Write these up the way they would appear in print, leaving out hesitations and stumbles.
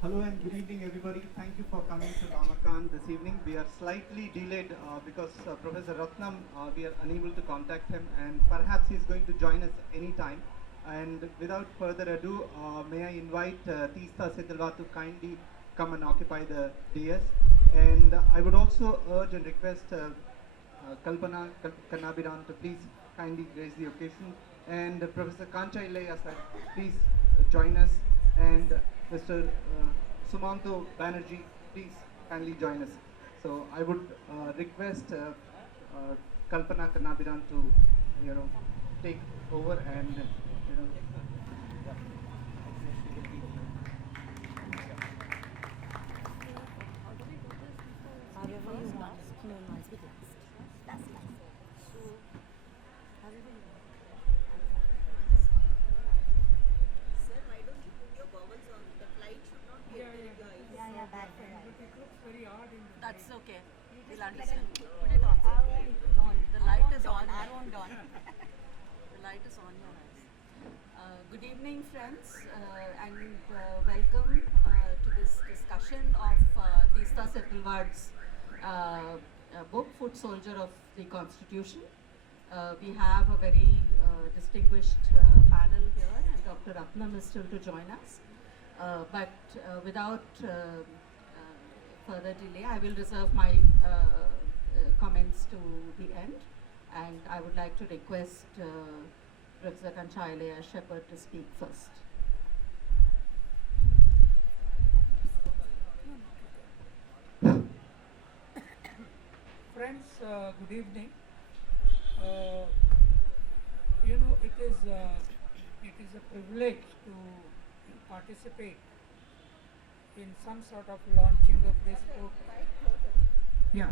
Hello and good evening, everybody. Thank you for coming to Ramakan this evening. We are slightly delayed because Professor Ratnam, we are unable to contact him, and perhaps he's going to join us anytime. And without further ado, may I invite Teesta Setalvad to kindly come and occupy the dais. And I would also urge and request Kannabiran to please kindly grace the occasion. And Prof.Kancha Iliah, please join us. And Mr. Sumanto Banerjee, please kindly join us. So I would request Kalpana Kannabiran to, you know, take over and, yeah. However you want. No, no, it's with last. Last. So, however you want. Sir, why don't you put your goggles on? The light should not be entering your eyes. Yeah, bad for But eyes. it looks very odd in the That's light. okay. We'll understand. Put it on. Our own dawn. The light is on. Our own dawn. The light is on your eyes. Good evening, friends, and welcome to this discussion of Teesta Setalvad's book, Foot Soldier of the Constitution. We have a very distinguished panel here, and Dr. Ratnam is still to join us. But without further delay, I will reserve my comments to the end, and I would like to request Professor Kancha Iliah to speak first. Friends, good evening. Uh, it is a privilege to participate in some sort of launching of this book. Yeah,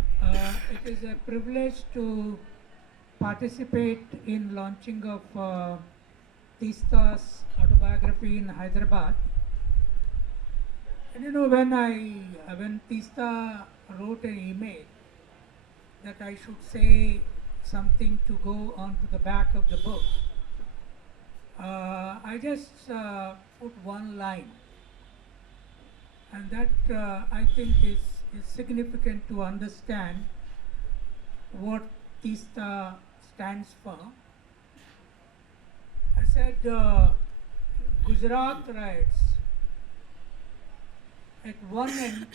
it is a privilege to participate in launching of Teesta's autobiography in Hyderabad. And when Teesta wrote an email that I should say something to go onto the back of the book, I just put one line, and that I think is significant to understand what Teesta stands for. I said Gujarat riots at one end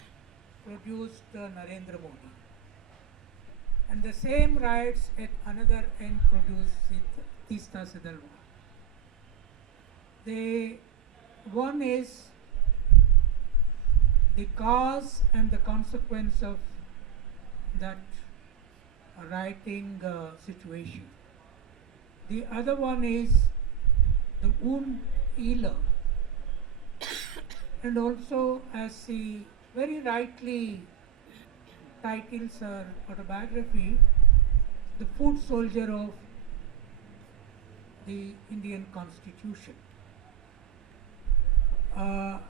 produced Narendra Modi, and the same riots at another end produced Teesta Setalvad. One is the cause and the consequence of that rioting situation. The other one is the wound healer, and also, as he very rightly titles her autobiography, the foot soldier of the Indian Constitution.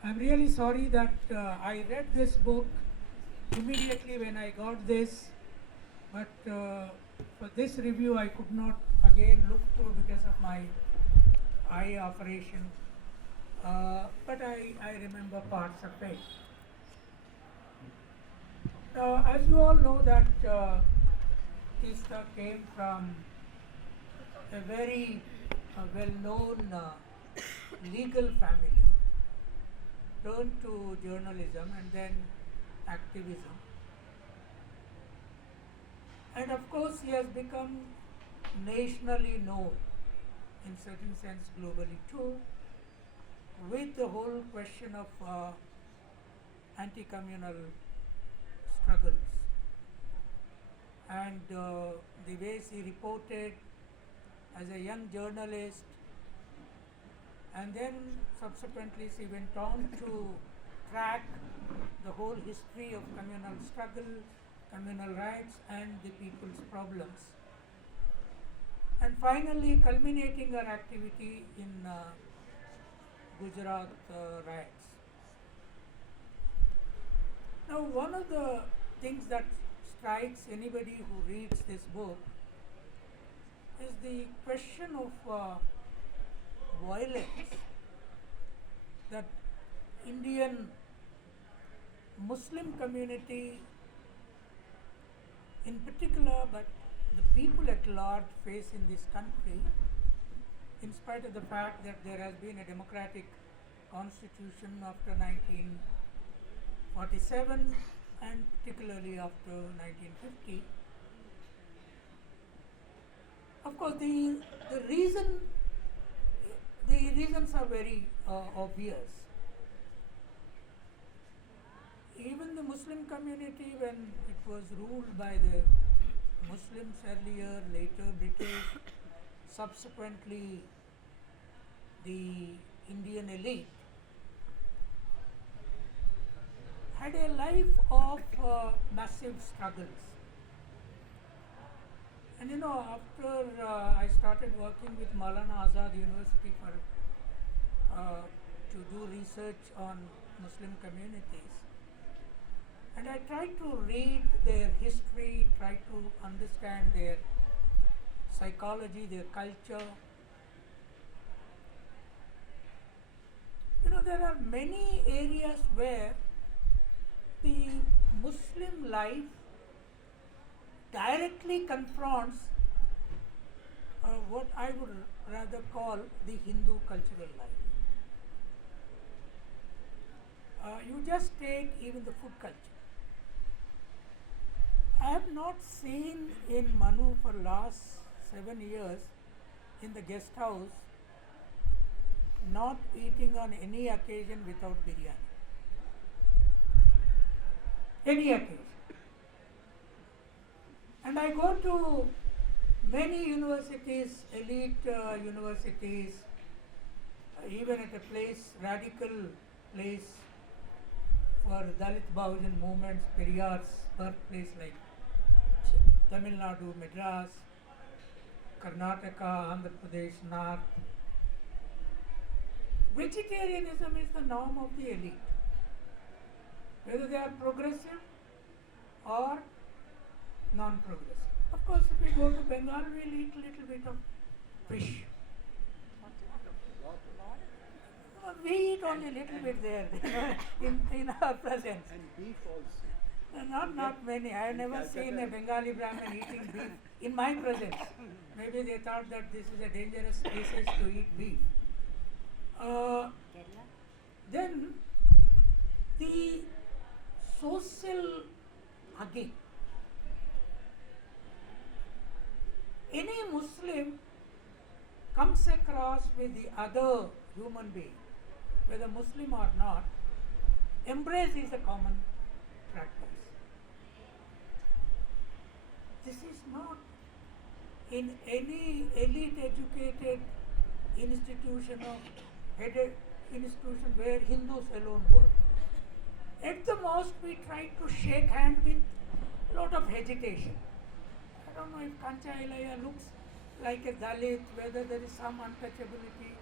I'm really sorry that I read this book immediately when I got this, but for this review I could not again look through because of my eye operation, but I remember parts of it. As you all know that Teesta came from a very well-known legal family, turned to journalism and then activism. And of course he has become nationally known, in certain sense globally too, with the whole question of anti-communal struggles. And the ways he reported as a young journalist, and then subsequently she went on to track the whole history of communal struggle, communal rights and the people's problems, and finally culminating her activity in Gujarat riots. Now, one of the things that strikes anybody who reads this book is the question of violence that Indian Muslim community in particular, but the people at large face in this country, in spite of the fact that there has been a democratic constitution after 1947 and particularly after 1950. Of course, the reasons are very obvious. Even the Muslim community, when it was ruled by the Muslims earlier, later British, subsequently the Indian elite, had a life of massive struggles. And after I started working with Maulana Azad University to do research on Muslim communities, and I tried to read their history, try to understand their psychology, their culture. There are many areas where the Muslim life directly confronts what I would rather call the Hindu cultural life. You just take even the food culture. I have not seen in Manu for last 7 years in the guest house not eating on any occasion without biryani. Any occasion. And I go to many universities, elite universities, even at a place, radical place for Dalit Bahujan movements, Periyar's birthplace like Tamil Nadu, Madras, Karnataka, Andhra Pradesh, North. Vegetarianism is the norm of the elite. Whether they are progressive or non-progressive. Of course, if we go to Bengal, we'll eat a little bit of fish. We eat only a little bit there in our presence. And beef also. Not many. I have never seen a Bengali Brahmin eating beef in my presence. Maybe they thought that this is a dangerous species to eat beef. Then the social hugging. Any Muslim comes across with the other human being, whether Muslim or not, embrace is a common practice. This is not in any elite educated institution or headed institution where Hindus alone work. At the most, we try to shake hand with a lot of hesitation. I don't know if Kancha Iliah looks like a Dalit, whether there is some untouchability.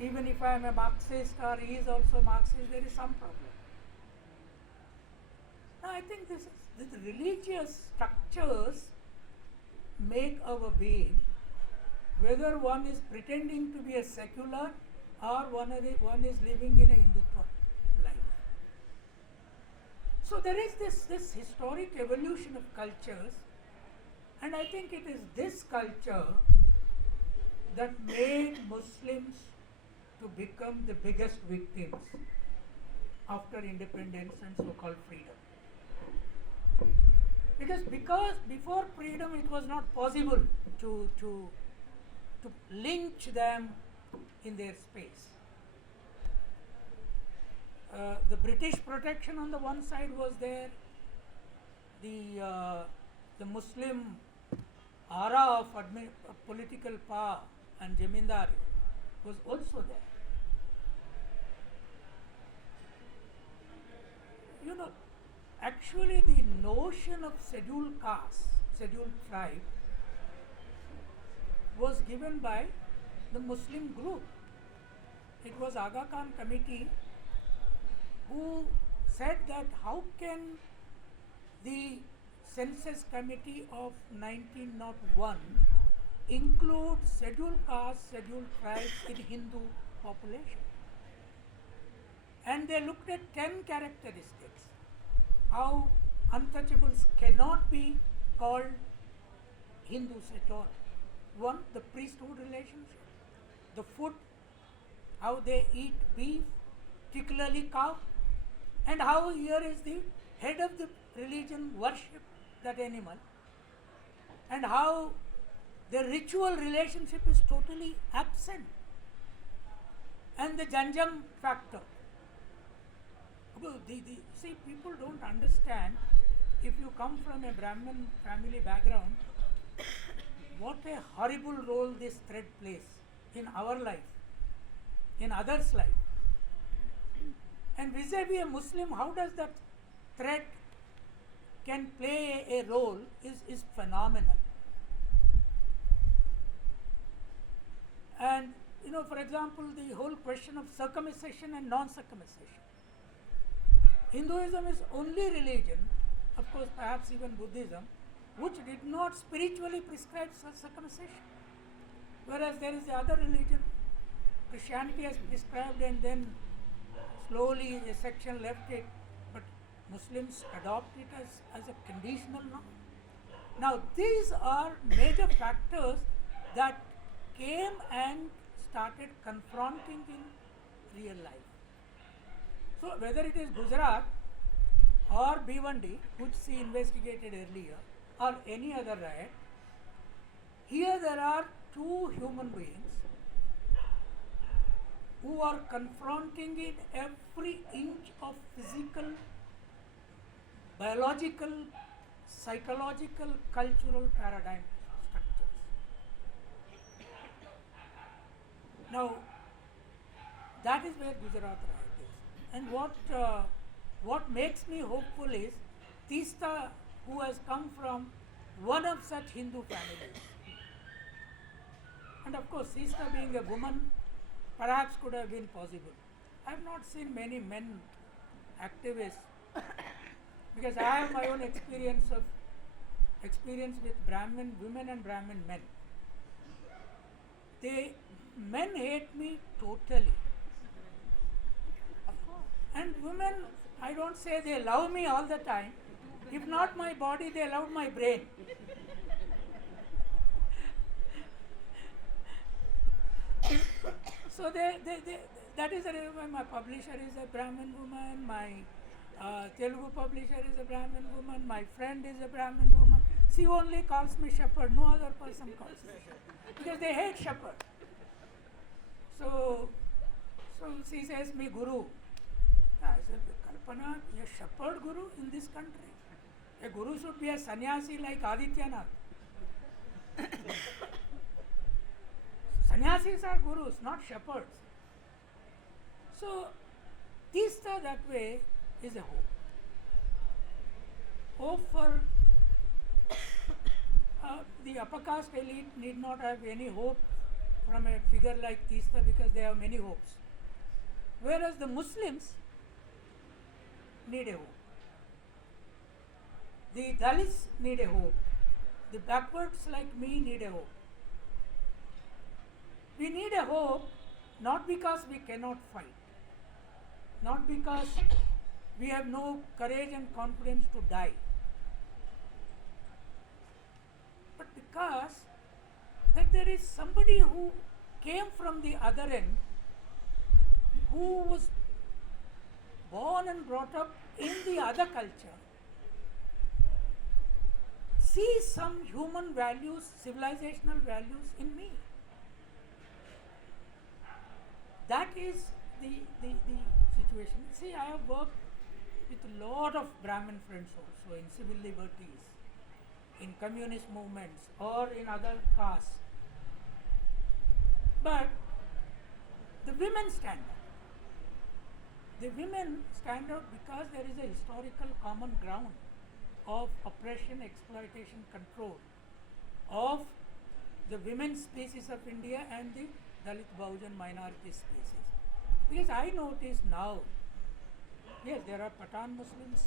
Even if I am a Marxist or he is also Marxist, there is some problem. Now, I think these religious structures make our being, whether one is pretending to be a secular or one is living in a Hindutva life. So there is this historic evolution of cultures, and I think it is this culture that made Muslims to become the biggest victims after independence and so-called freedom. Because before freedom it was not possible to lynch them in their space. The British protection on the one side was there, the Muslim aura of political power and Jamindari was also there. Actually the notion of scheduled caste, scheduled tribe was given by the Muslim group. It was Aga Khan committee who said that how can the census committee of 1901 include scheduled castes, scheduled tribes in Hindu population. And they looked at 10 characteristics. how untouchables cannot be called Hindus at all. One, the priesthood relationship, the food, how they eat beef, particularly cow, and how here is the head of the religion worship that animal, and how the ritual relationship is totally absent, and the janjam factor. See, people don't understand, if you come from a Brahmin family background, what a horrible role this thread plays in our life, in others' life. And vis-a-vis a Muslim, how does that thread can play a role is phenomenal. And for example, the whole question of circumcision and non-circumcision. Hinduism is only religion, of course perhaps even Buddhism, which did not spiritually prescribe circumcision. Whereas there is the other religion, Christianity has prescribed, and then slowly a section left it, but Muslims adopt it as a conditional norm. Now these are major factors that came and started confronting in real life. So whether it is Gujarat or Bhiwandi, which she investigated earlier, or any other riot, here there are two human beings who are confronting in every inch of physical, biological, psychological, cultural paradigm structures. Now, that is where Gujarat riot is. And what makes me hopeful is Teesta, who has come from one of such Hindu families. And of course, Teesta being a woman, perhaps could have been possible. I have not seen many men activists because I have my own experience with Brahmin women and Brahmin men. Men hate me totally. And women, I don't say they love me all the time. If not my body, they love my brain. So that is the reason why my publisher is a Brahmin woman, my Telugu publisher is a Brahmin woman, my friend is a Brahmin woman. She only calls me shepherd, no other person calls me shepherd, because they hate shepherd. So she says me guru. I said, Kalpana, a shepherd guru in this country? A guru should be a sannyasi like Adityanath. Sannyasis are gurus, not shepherds. So, Teesta that way is a hope. Hope for the upper caste elite need not have any hope from a figure like Teesta because they have many hopes. Whereas the Muslims need a hope. The Dalits need a hope. The backwards like me need a hope. We need a hope not because we cannot fight, not because we have no courage and confidence to die, but because that there is somebody who came from the other end, who was born and brought up in the other culture, sees some human values, civilizational values in me. That is the situation. See, I have worked with a lot of Brahmin friends also in civil liberties, in communist movements or in other castes. But the women stand up. The women stand up because there is a historical common ground of oppression, exploitation, control of the women's species of India and the Dalit Bahujan minority species. Because I notice now, yes, there are Pathan Muslims,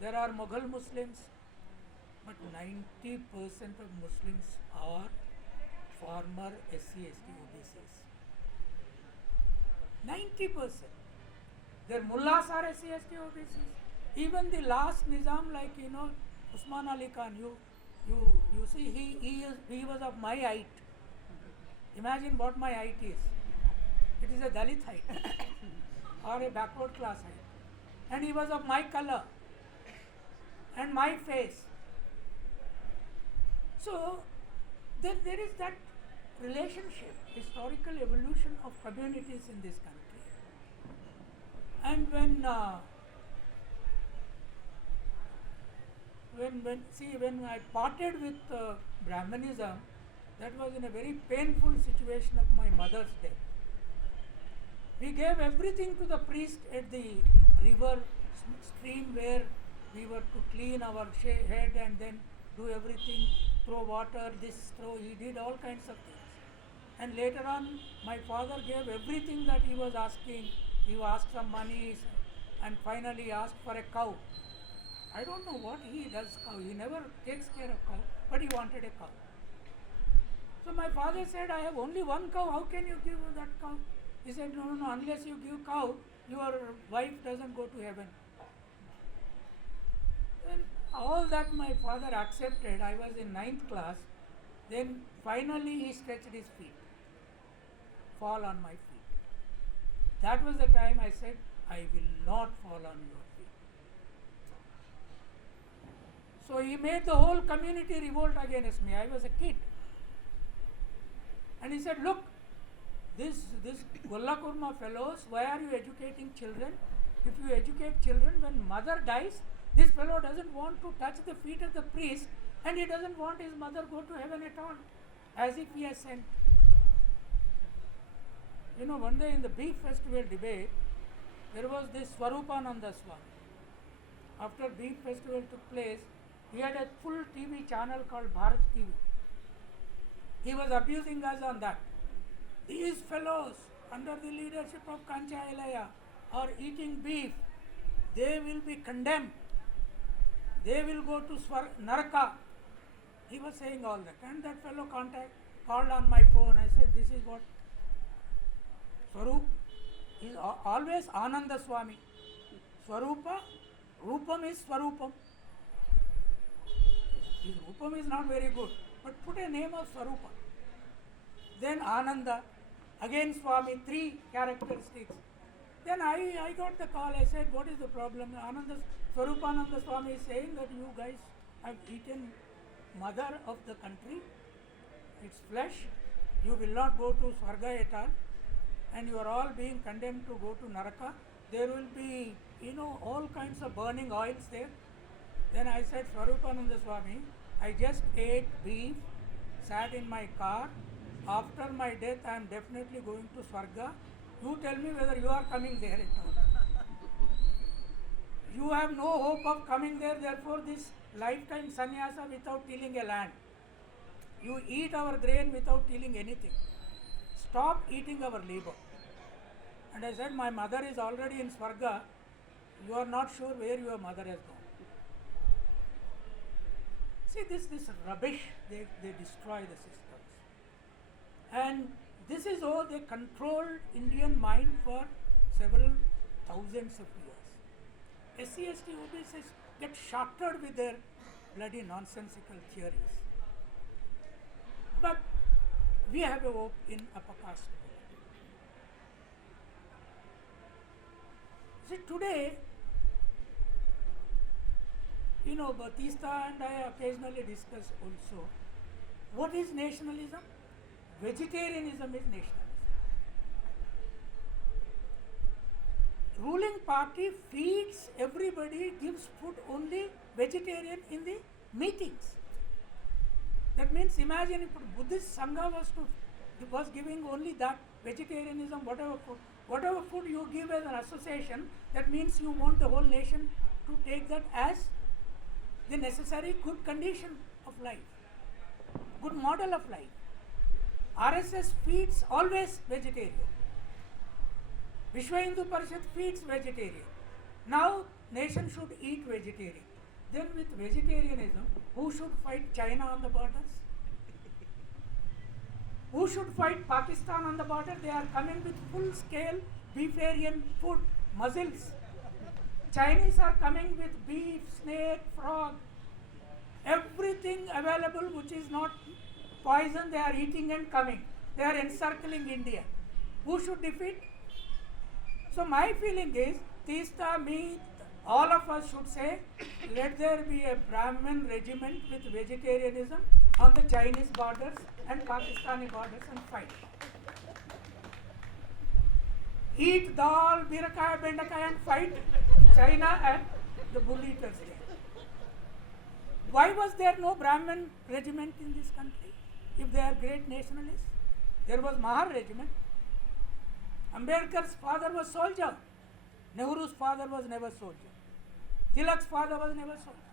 there are Mughal Muslims, but 90% of Muslims are former SC/ST OBCs. 90%. Their mullahs are SC/ST OBCs. Even the last Nizam, like Usman Ali Khan, you see, he was of my height. Imagine what my height is. It is a Dalit height or a backward class height. And he was of my color and my face. So there is that relationship, historical evolution of communities in this country. And when I parted with Brahmanism, that was in a very painful situation of my mother's death. We gave everything to the priest at the river stream where we were to clean our head and then do everything, throw water, he did all kinds of things. And later on, my father gave everything that he was asking. He asked some money and finally asked for a cow. I don't know what he does cow. He never takes care of cow, but he wanted a cow. So my father said, I have only one cow. How can you give that cow? He said, no, unless you give cow, your wife doesn't go to heaven. And all that my father accepted. I was in 9th class. Then finally he stretched his feet. Fall on my feet. That was the time I said, I will not fall on your feet. So he made the whole community revolt against me. I was a kid. And he said, look, this Golla Kurma fellows, why are you educating children? If you educate children, when mother dies, this fellow doesn't want to touch the feet of the priest and he doesn't want his mother go to heaven at all, as if he has sent. One day in the beef festival debate, there was this Swarupananda Swami. After beef festival took place, he had a full TV channel called Bharat TV. He was abusing us on that. These fellows, under the leadership of Kancha Iliah, are eating beef. They will be condemned. They will go to Naraka. He was saying all that. And that fellow called on my phone. I said, this is what Swarup is always Ananda Swami. Swarupa, Rupam is Swarupam. His Rupam is not very good, but put a name of Swarupa. Then Ananda, again Swami, 3 characteristics. Then I got the call. I said, what is the problem? Swarupananda Swami is saying that you guys have eaten mother of the country, its flesh. You will not go to Swarga at all, and you are all being condemned to go to Naraka. There will be, all kinds of burning oils there. Then I said, Swarupananda Swami, I just ate beef, sat in my car. After my death, I am definitely going to Swarga. You tell me whether you are coming there at all. You have no hope of coming there, therefore this lifetime sannyasa without tilling a land. You eat our grain without tilling anything. Stop eating our labor. And I said, my mother is already in Swarga. You are not sure where your mother has gone. See, this rubbish, they destroy the systems. And this is all they controlled Indian mind for several thousands of years. SC/ST OBCs get shattered with their bloody nonsensical theories. But we have a hope in upper caste. See, today, Teesta and I occasionally discuss also, what is nationalism? Vegetarianism is nationalism. Ruling party feeds everybody, gives food only vegetarian in the meetings. That means imagine if Buddhist Sangha was giving only that vegetarianism, whatever food you give as an association, that means you want the whole nation to take that as the necessary good condition of life, good model of life. RSS feeds always vegetarian. Vishwa Hindu Parishad feeds vegetarian. Now nation should eat vegetarian. Then with vegetarianism, who should fight China on the borders? Who should fight Pakistan on the border? They are coming with full scale beefarian food, mussels. Chinese are coming with beef, snake, frog, everything available which is not poison, they are eating and coming. They are encircling India. Who should defeat? So my feeling is, Teesta, me, all of us should say, let there be a Brahmin regiment with vegetarianism on the Chinese borders and Pakistani borders and fight. Eat dal, birakaya, bendakaya and fight China and the bull eaters there. Why was there no Brahmin regiment in this country if they are great nationalists? There was Mahar regiment. Ambedkar's father was soldier. Nehru's father was never soldier. Tilak's father was never soldier.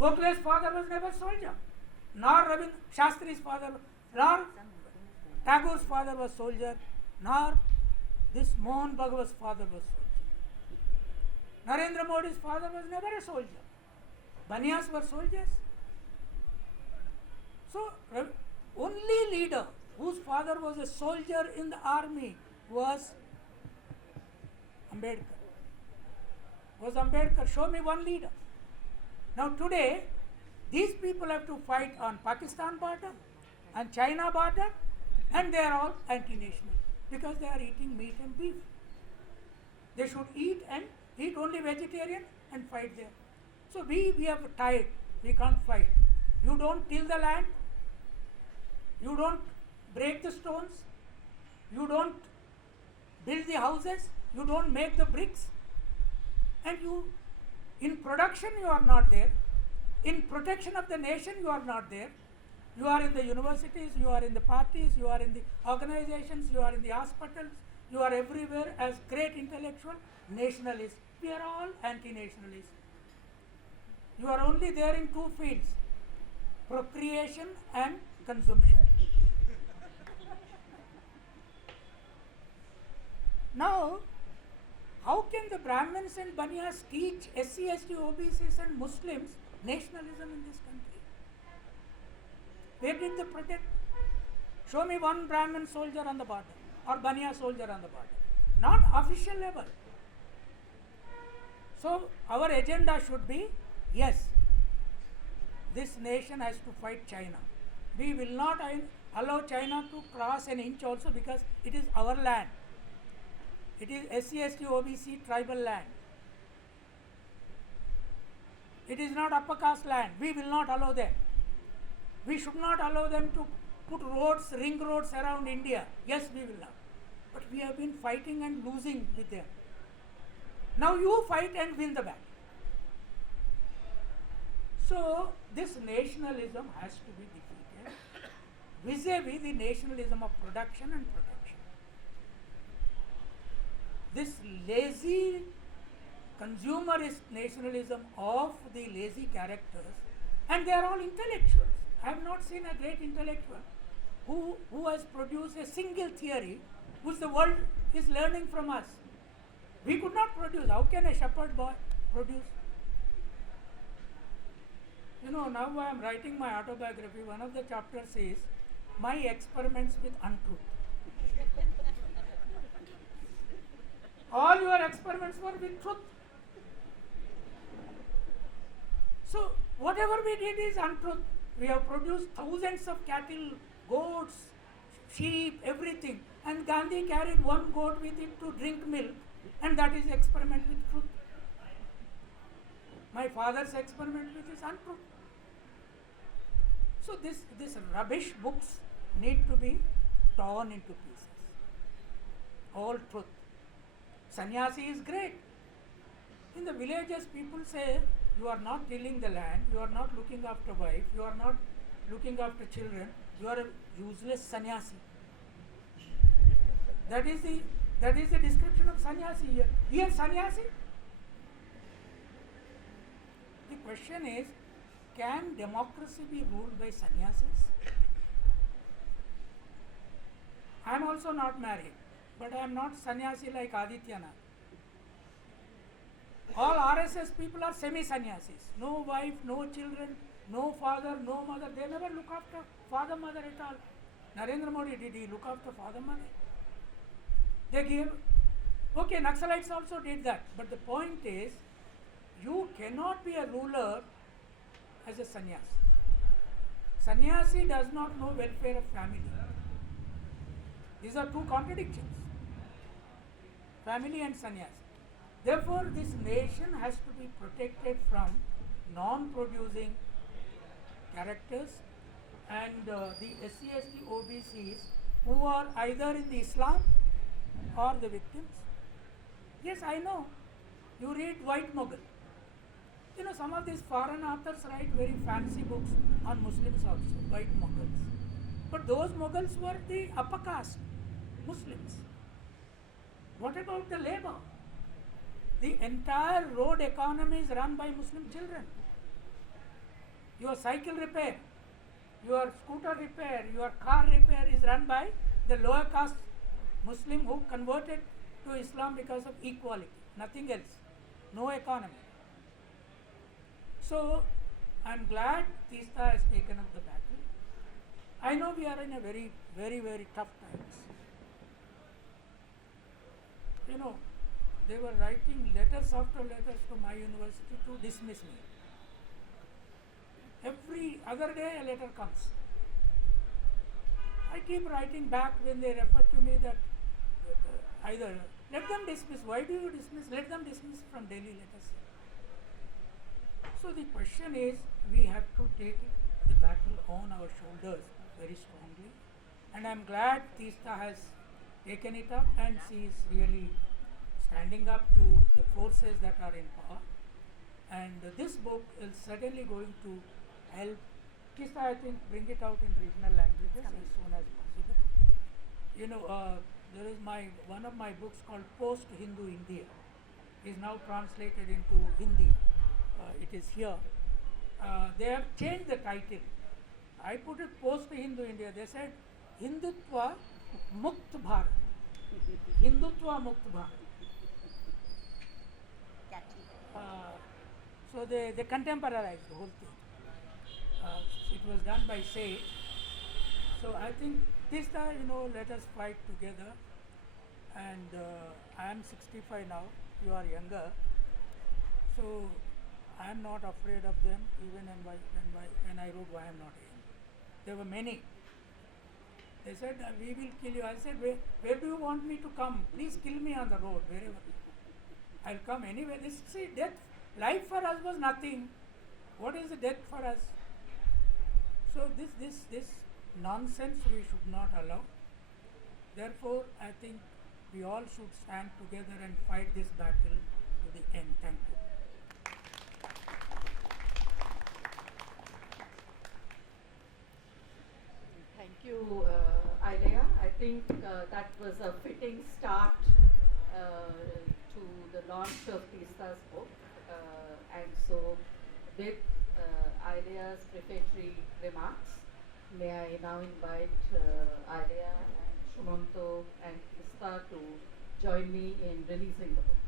Gokhale's father was never soldier. Nor Rabindra Shastri's father, nor Tagore's father was soldier, nor this Mohan Bhagwat's father was soldier. Narendra Modi's father was never a soldier. Baniyas were soldiers. So, only leader whose father was a soldier in the army was Ambedkar. Show me one leader. Now today, these people have to fight on Pakistan border and China border, and they are all anti-national because they are eating meat and beef. They should eat only vegetarian and fight there. So we have tied. We can't fight. You don't till the land. You don't break the stones. You don't build the houses. You don't make the bricks. And you, in production you are not there. In protection of the nation you are not there. You are in the universities, you are in the parties, you are in the organizations, you are in the hospitals, you are everywhere as great intellectual nationalists. We are all anti-nationalists. You are only there in two fields, procreation and consumption. Now, how can the Brahmins and Baniyas teach SC, ST, OBCs and Muslims nationalism in this country? Where did they protect? Show me one Brahmin soldier on the border or Baniya soldier on the border. Not official level. So, our agenda should be, yes, this nation has to fight China. We will not allow China to cross an inch also because it is our land. It is SC, ST, OBC tribal land. It is not upper caste land. We will not allow them. We should not allow them to put roads, ring roads around India. Yes, we will not. But we have been fighting and losing with them. Now you fight and win the battle. So this nationalism has to be defeated vis-a-vis the nationalism of production and protection. This lazy consumerist nationalism of the lazy characters, and they are all intellectuals. I have not seen a great intellectual who has produced a single theory which the world is learning from us. We could not produce. How can a shepherd boy produce? You know, now I am writing my autobiography. One of the chapters is my experiments with untruth. All your experiments were with truth. So, whatever we did is untruth. We have produced thousands of cattle, goats, sheep, everything. And Gandhi carried one goat with him to drink milk, and that is experiment with truth. My father's experiment with is untruth. So this rubbish books need to be torn into pieces. All truth. Sannyasi is great. In the villages, people say, you are not tilling the land, you are not looking after wife, you are not looking after children, you are a useless sannyasi. That is the description of sannyasi here. Here sannyasi? The question is, can democracy be ruled by sannyasis? I am also not married, but I am not sannyasi like Adityanath. All RSS people are semi-sannyasis. No wife, no children, no father, no mother. They never look after father, mother at all. Narendra Modi, did he look after father, mother? They gave Okay, Naxalites also did that, but the point is, you cannot be a ruler as a sannyasi. Sannyasi does not know welfare of family. These are two contradictions. Family and sannyasi. Therefore, this nation has to be protected from non-producing characters and the SC, ST, OBCs who are either in the Islam or the victims. Yes, I know. You read White Mughal. You know, some of these foreign authors write very fancy books on Muslims also, White Mughals. But those Mughals were the upper caste Muslims. What about the labor? The entire road economy is run by Muslim children. Your cycle repair, your scooter repair, your car repair is run by the lower caste Muslim who converted to Islam because of equality, nothing else, no economy. So, I am glad Teesta has taken up the battle. I know we are in a very, very, very tough times. You know, they were writing letters after letters to my university to dismiss me. Every other day a letter comes. I keep writing back when they refer to me that either let them dismiss. Why do you dismiss? Let them dismiss from Delhi, let us see. So the question is, we have to take the battle on our shoulders very strongly, and I am glad Teesta has taken it up and she is really standing up to the forces that are in power. And this book is certainly going to help. Teesta, I think, bring it out in regional languages as soon as possible. You know, there is one of my books called Post-Hindu India is now translated into Hindi. It is here. They have changed the title. I put it Post-Hindu India. They said Hindutva Mukt Bharat. Hindutva Mukt Bharat. So they contemporarized the whole thing. It was done by Sage. So I think this time, you know, let us fight together. And I am 65 now. You are younger. So I am not afraid of them, even when I wrote Why I am Not Young. There were many. They said, we will kill you. I said, where do you want me to come? Please kill me on the road, wherever. I'll come anyway. See, death, life for us was nothing. What is the death for us? So this nonsense we should not allow. Therefore, I think we all should stand together and fight this battle to the end. Thank you. Thank you, Iliah. I think that was a fitting start to the launch of Teesta's book. And so, with Iliah's prefatory remarks, may I now invite Iliah and Sumanto and Teesta to join me in releasing the book.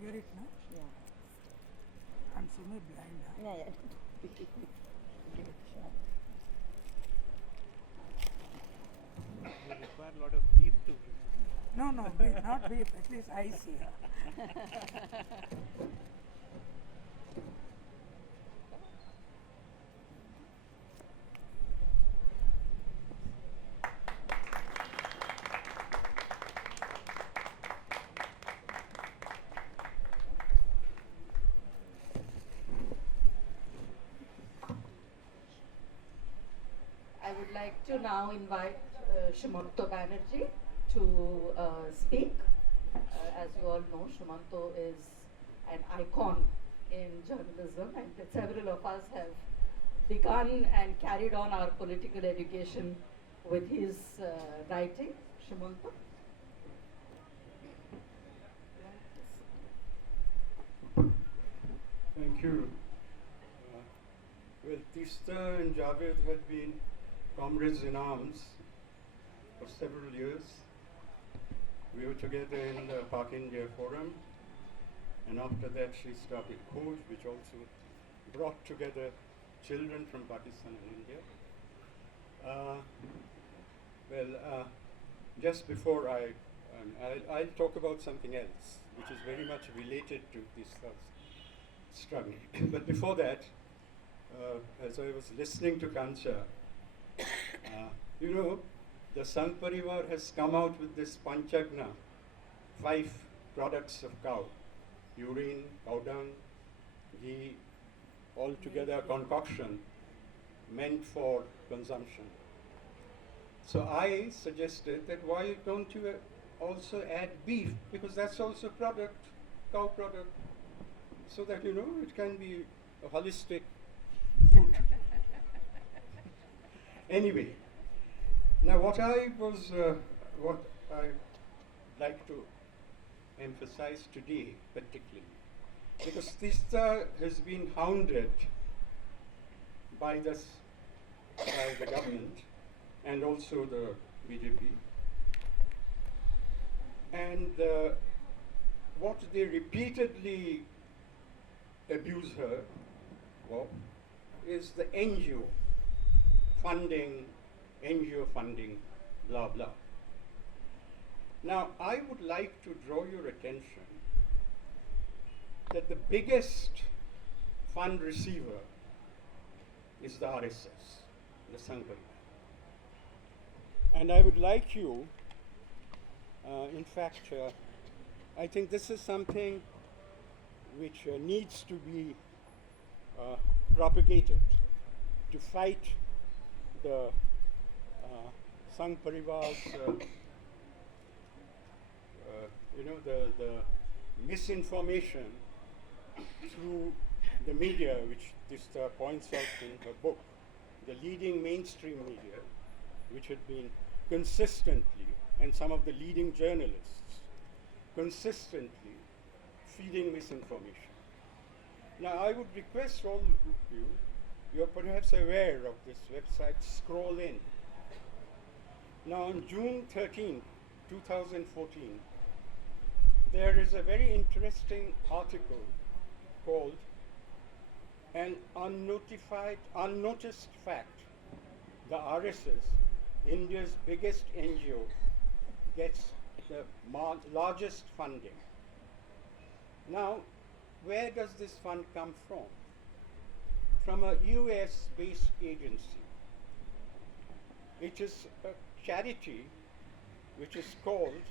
Hear it now? Yeah. I'm semi-blind. Huh? Yeah, yeah. Give it a shot. You require a lot of beef to No, beef, not beef, at least I see. I would like to now invite Sumanto Banerjee to speak. As you all know, Sumanto is an icon in journalism, and several of us have begun and carried on our political education with his writing. Sumanto. Thank you. Well, Teesta and Javed had been comrades in arms for several years. We were together in the Pak India Forum, and after that she started Khoj, which also brought together children from Pakistan and India. just before I'll talk about something else, which is very much related to this struggle. But before that, as I was listening to Kancha, the Sangh Parivar has come out with this Panchagna, 5 products of cow: urine, cow dung, ghee, all together concoction meant for consumption. So I suggested that why don't you also add beef, because that's also product, cow product, so that it can be a holistic food. Anyway, now what I'd like to emphasize today particularly, because Teesta has been hounded by the government and also the BJP, and what they repeatedly abuse her for is the NGO funding, blah blah. Now I would like to draw your attention that the biggest fund receiver is the RSS, the Sangh Parivar. And I would like you, in fact, I think this is something which needs to be propagated to fight the Sangh Parivar's, the misinformation through the media, which Teesta points out in her book, the leading mainstream media, which had been consistently, and some of the leading journalists, consistently feeding misinformation. Now I would request all of you, you're perhaps aware of this website, Scroll In. Now on June 13, 2014, there is a very interesting article called An Unnoticed Fact. The RSS, India's biggest NGO, gets the largest funding. Now, where does this fund come from? From a US-based agency. It is a charity which is called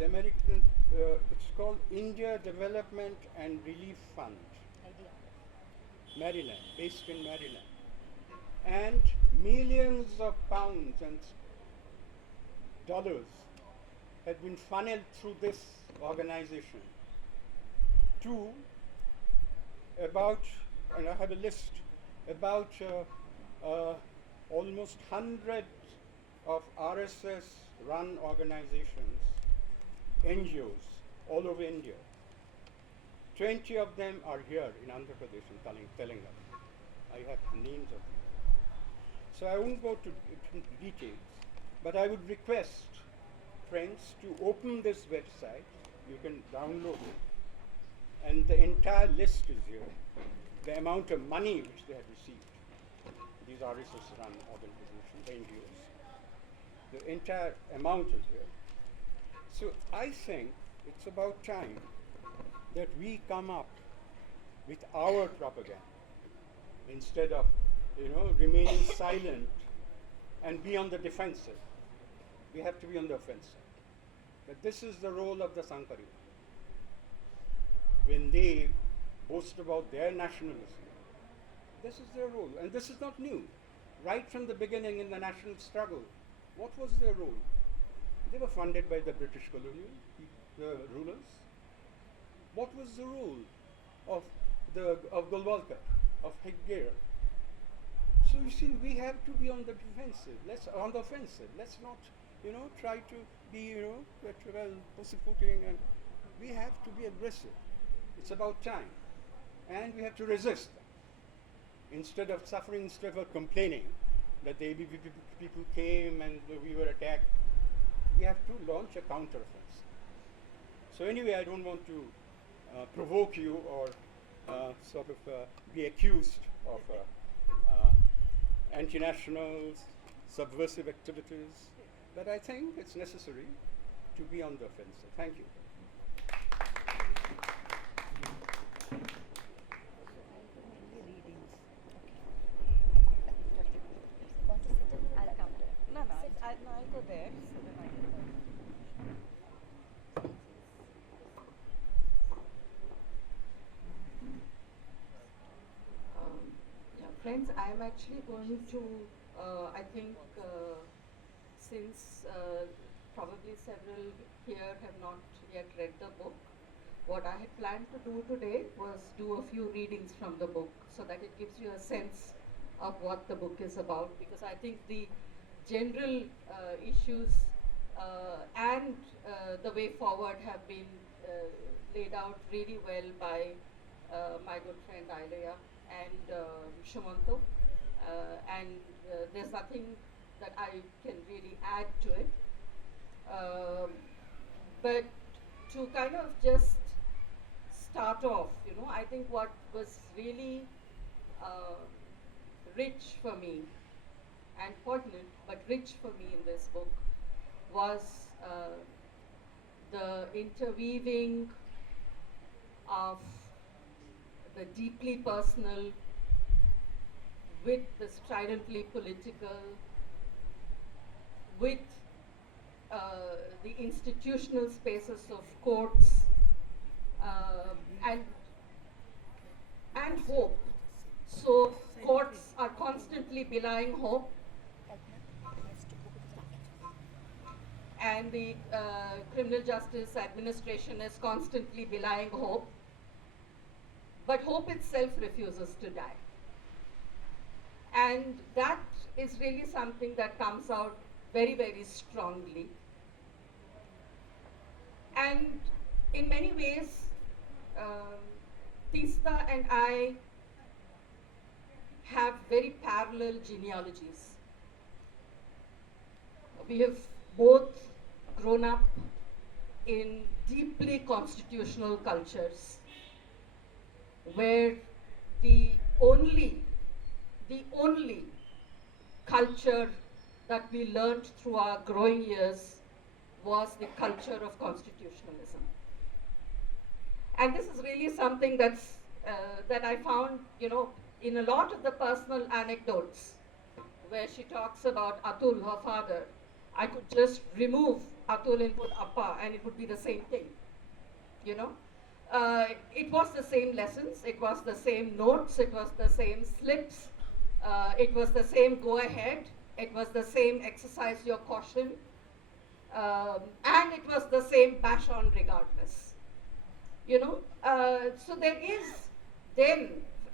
it's called India Development and Relief Fund, Maryland, based in Maryland. And millions of pounds and dollars have been funneled through this organization to about, and I have a list, about almost 100 of RSS-run organizations, NGOs, all over India. 20 of them are here in Andhra Pradesh in Telangana. I have names of them. So I won't go to details, but I would request friends to open this website. You can download it, and the entire list is here. The amount of money which they have received, these RSS-run organizations, NGOs, the entire amount is here. So I think it's about time that we come up with our propaganda instead of remaining silent and be on the defensive. We have to be on the offensive. But this is the role of the Sangh Parivar. When they boast about their nationalism, this is their role. And this is not new. Right from the beginning in the national struggle, what was their role? They were funded by the British colonial rulers. What was the role of Golwalkar, of Hegde? So you see, we have to be on the defensive. On the offensive. Let's not, try to be, pussyfooting, and we have to be aggressive. It's about time, and we have to resist them. Instead of suffering, instead of complaining that the ABP people came and we were attacked, we have to launch a counter-offensive. So anyway, I don't want to provoke you or be accused of anti-nationals, subversive activities, but I think it's necessary to be on the offensive. Thank you. Want to sit in? I'll come there. No, I'll go there. So then I can Yeah, friends, I'm actually going to, I think, since probably several here have not yet read the book, what I had planned to do today was do a few readings from the book so that it gives you a sense of what the book is about, because I think the general issues and the way forward have been laid out really well by my good friend Ayodhya and Sumanto, and there's nothing that I can really add to it. But to kind of just start off, I think what was really rich for me and poignant, but rich for me in this book was the interweaving of the deeply personal with the stridently political, with the institutional spaces of courts, and hope. So courts are constantly belying hope, and the criminal justice administration is constantly belying hope, but hope itself refuses to die. And that is really something that comes out very, very strongly. And in many ways, Teesta and I have very parallel genealogies. We have both grown up in deeply constitutional cultures where the only culture that we learned through our growing years was the culture of constitutionalism. And this is really something that's that I found, in a lot of the personal anecdotes where she talks about Atul, her father. I could just remove Atul and put Appa, and it would be the same thing. It was the same lessons, it was the same notes, it was the same slips, it was the same go ahead, it was the same exercise your caution, and it was the same bash on regardless. So there is then,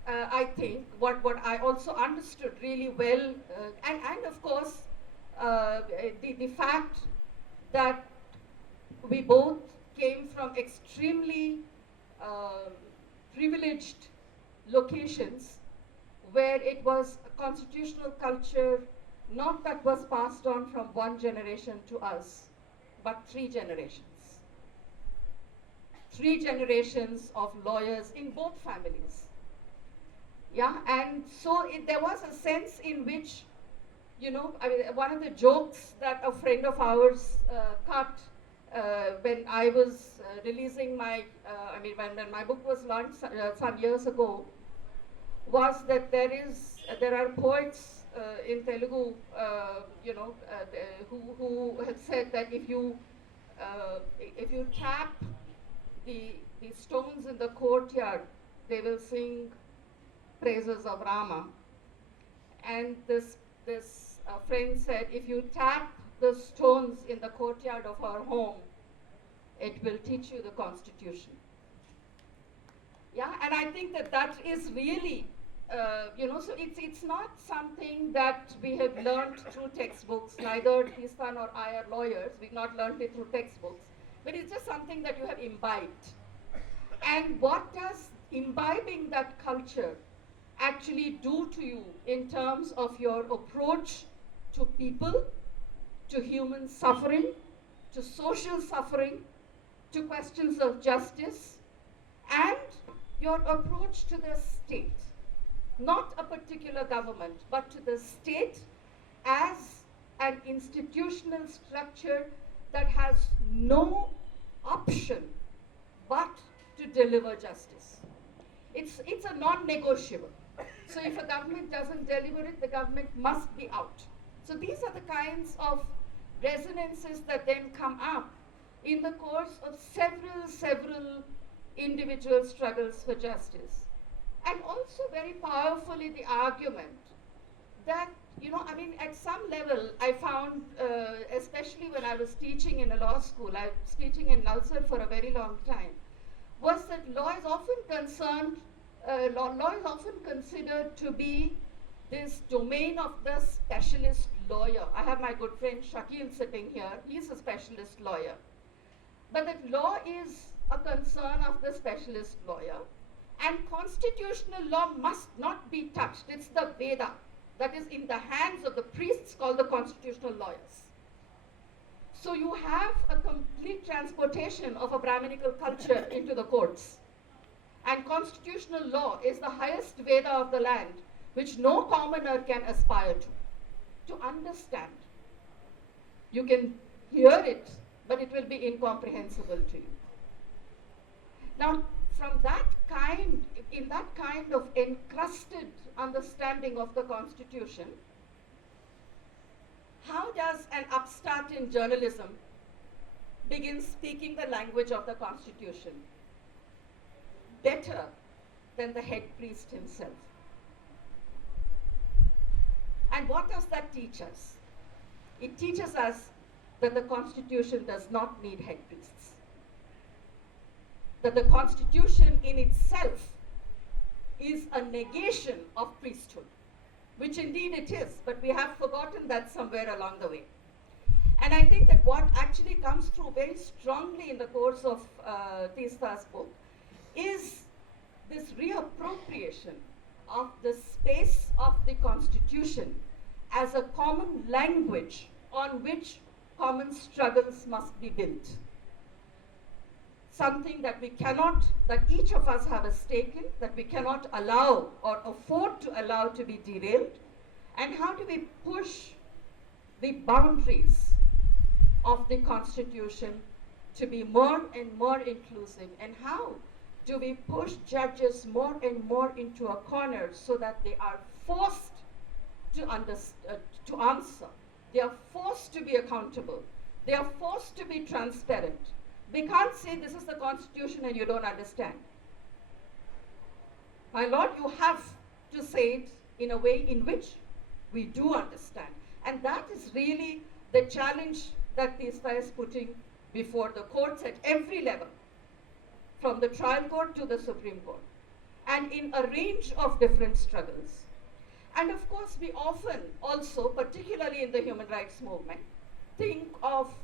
I think, what I also understood really well, and of course, the fact that we both came from extremely privileged locations where it was a constitutional culture, not that was passed on from one generation to us, but 3 generations. 3 generations of lawyers in both families. Yeah, and so there was a sense in which, one of the jokes that a friend of ours cut when I was releasing my, when my book was launched some years ago, was that there are poets in Telugu, who have said that if you tap the stones in the courtyard, they will sing praises of Rama. And this friend said, if you tap the stones in the courtyard of our home, it will teach you the Constitution. Yeah, and I think that is really, so it's not something that we have learned through textbooks. Neither Teesta nor I are lawyers. We've not learned it through textbooks. But it's just something that you have imbibed. And what does imbibing that culture actually do to you in terms of your approach to people, to human suffering, to social suffering, to questions of justice, and your approach to the state? Not a particular government, but to the state as an institutional structure that has no option but to deliver justice. It's a non-negotiable. So if a government doesn't deliver it, the government must be out. So these are the kinds of resonances that then come up in the course of several individual struggles for justice. And also very powerfully the argument that, at some level I found, especially when I was teaching in a law school, I was teaching in Nalsar for a very long time, was that law is often considered to be this domain of the specialist lawyer. I have my good friend Shakil sitting here, he's a specialist lawyer. But that law is a concern of the specialist lawyer, and constitutional law must not be touched. It's the Veda that is in the hands of the priests called the constitutional lawyers. So you have a complete transportation of a Brahminical culture into the courts. And constitutional law is the highest Veda of the land, which no commoner can aspire to understand. You can hear it, but it will be incomprehensible to you. Now, in that kind of encrusted understanding of the Constitution, how does an upstart in journalism begin speaking the language of the Constitution better than the head priest himself? And what does that teach us? It teaches us that the Constitution does not need head priests. That the Constitution in itself is a negation of priesthood, which indeed it is, but we have forgotten that somewhere along the way. And I think that what actually comes through very strongly in the course of Teesta's book is this reappropriation of the space of the Constitution as a common language on which common struggles must be built. Something that each of us have a stake in, that we cannot allow or afford to allow to be derailed. And how do we push the boundaries of the Constitution to be more and more inclusive? And how do we push judges more and more into a corner so that they are forced to answer? They are forced to be accountable. They are forced to be transparent. We can't say this is the Constitution and you don't understand. My Lord, you have to say it in a way in which we do understand. And that is really the challenge that Teesta is putting before the courts at every level, from the trial court to the Supreme Court, and in a range of different struggles. And of course, we often also, particularly in the human rights movement, think of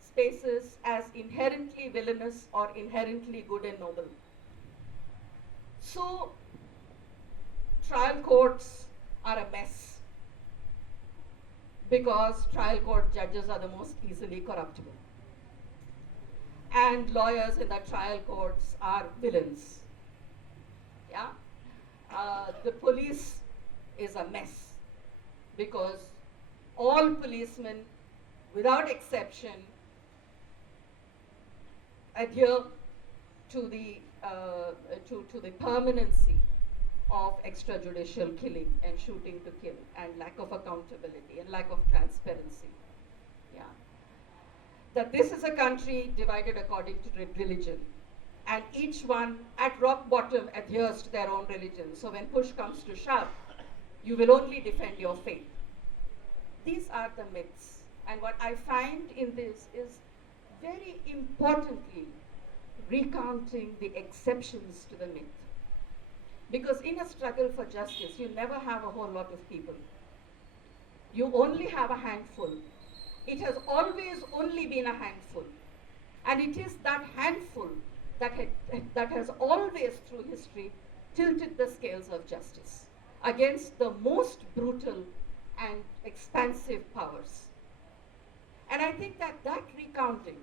spaces as inherently villainous or inherently good and noble. So, trial courts are a mess because trial court judges are the most easily corruptible. And lawyers in the trial courts are villains. Yeah? The police is a mess because all policemen, without exception, adhere to the permanency of extrajudicial killing and shooting to kill, and lack of accountability and lack of transparency. Yeah. That this is a country divided according to religion, and each one at rock bottom adheres to their own religion. So when push comes to shove, you will only defend your faith. These are the myths. And what I find in this is very importantly recounting the exceptions to the myth. Because in a struggle for justice, you never have a whole lot of people. You only have a handful. It has always only been a handful. And it is that handful that has always through history tilted the scales of justice against the most brutal and expansive powers. And I think that recounting,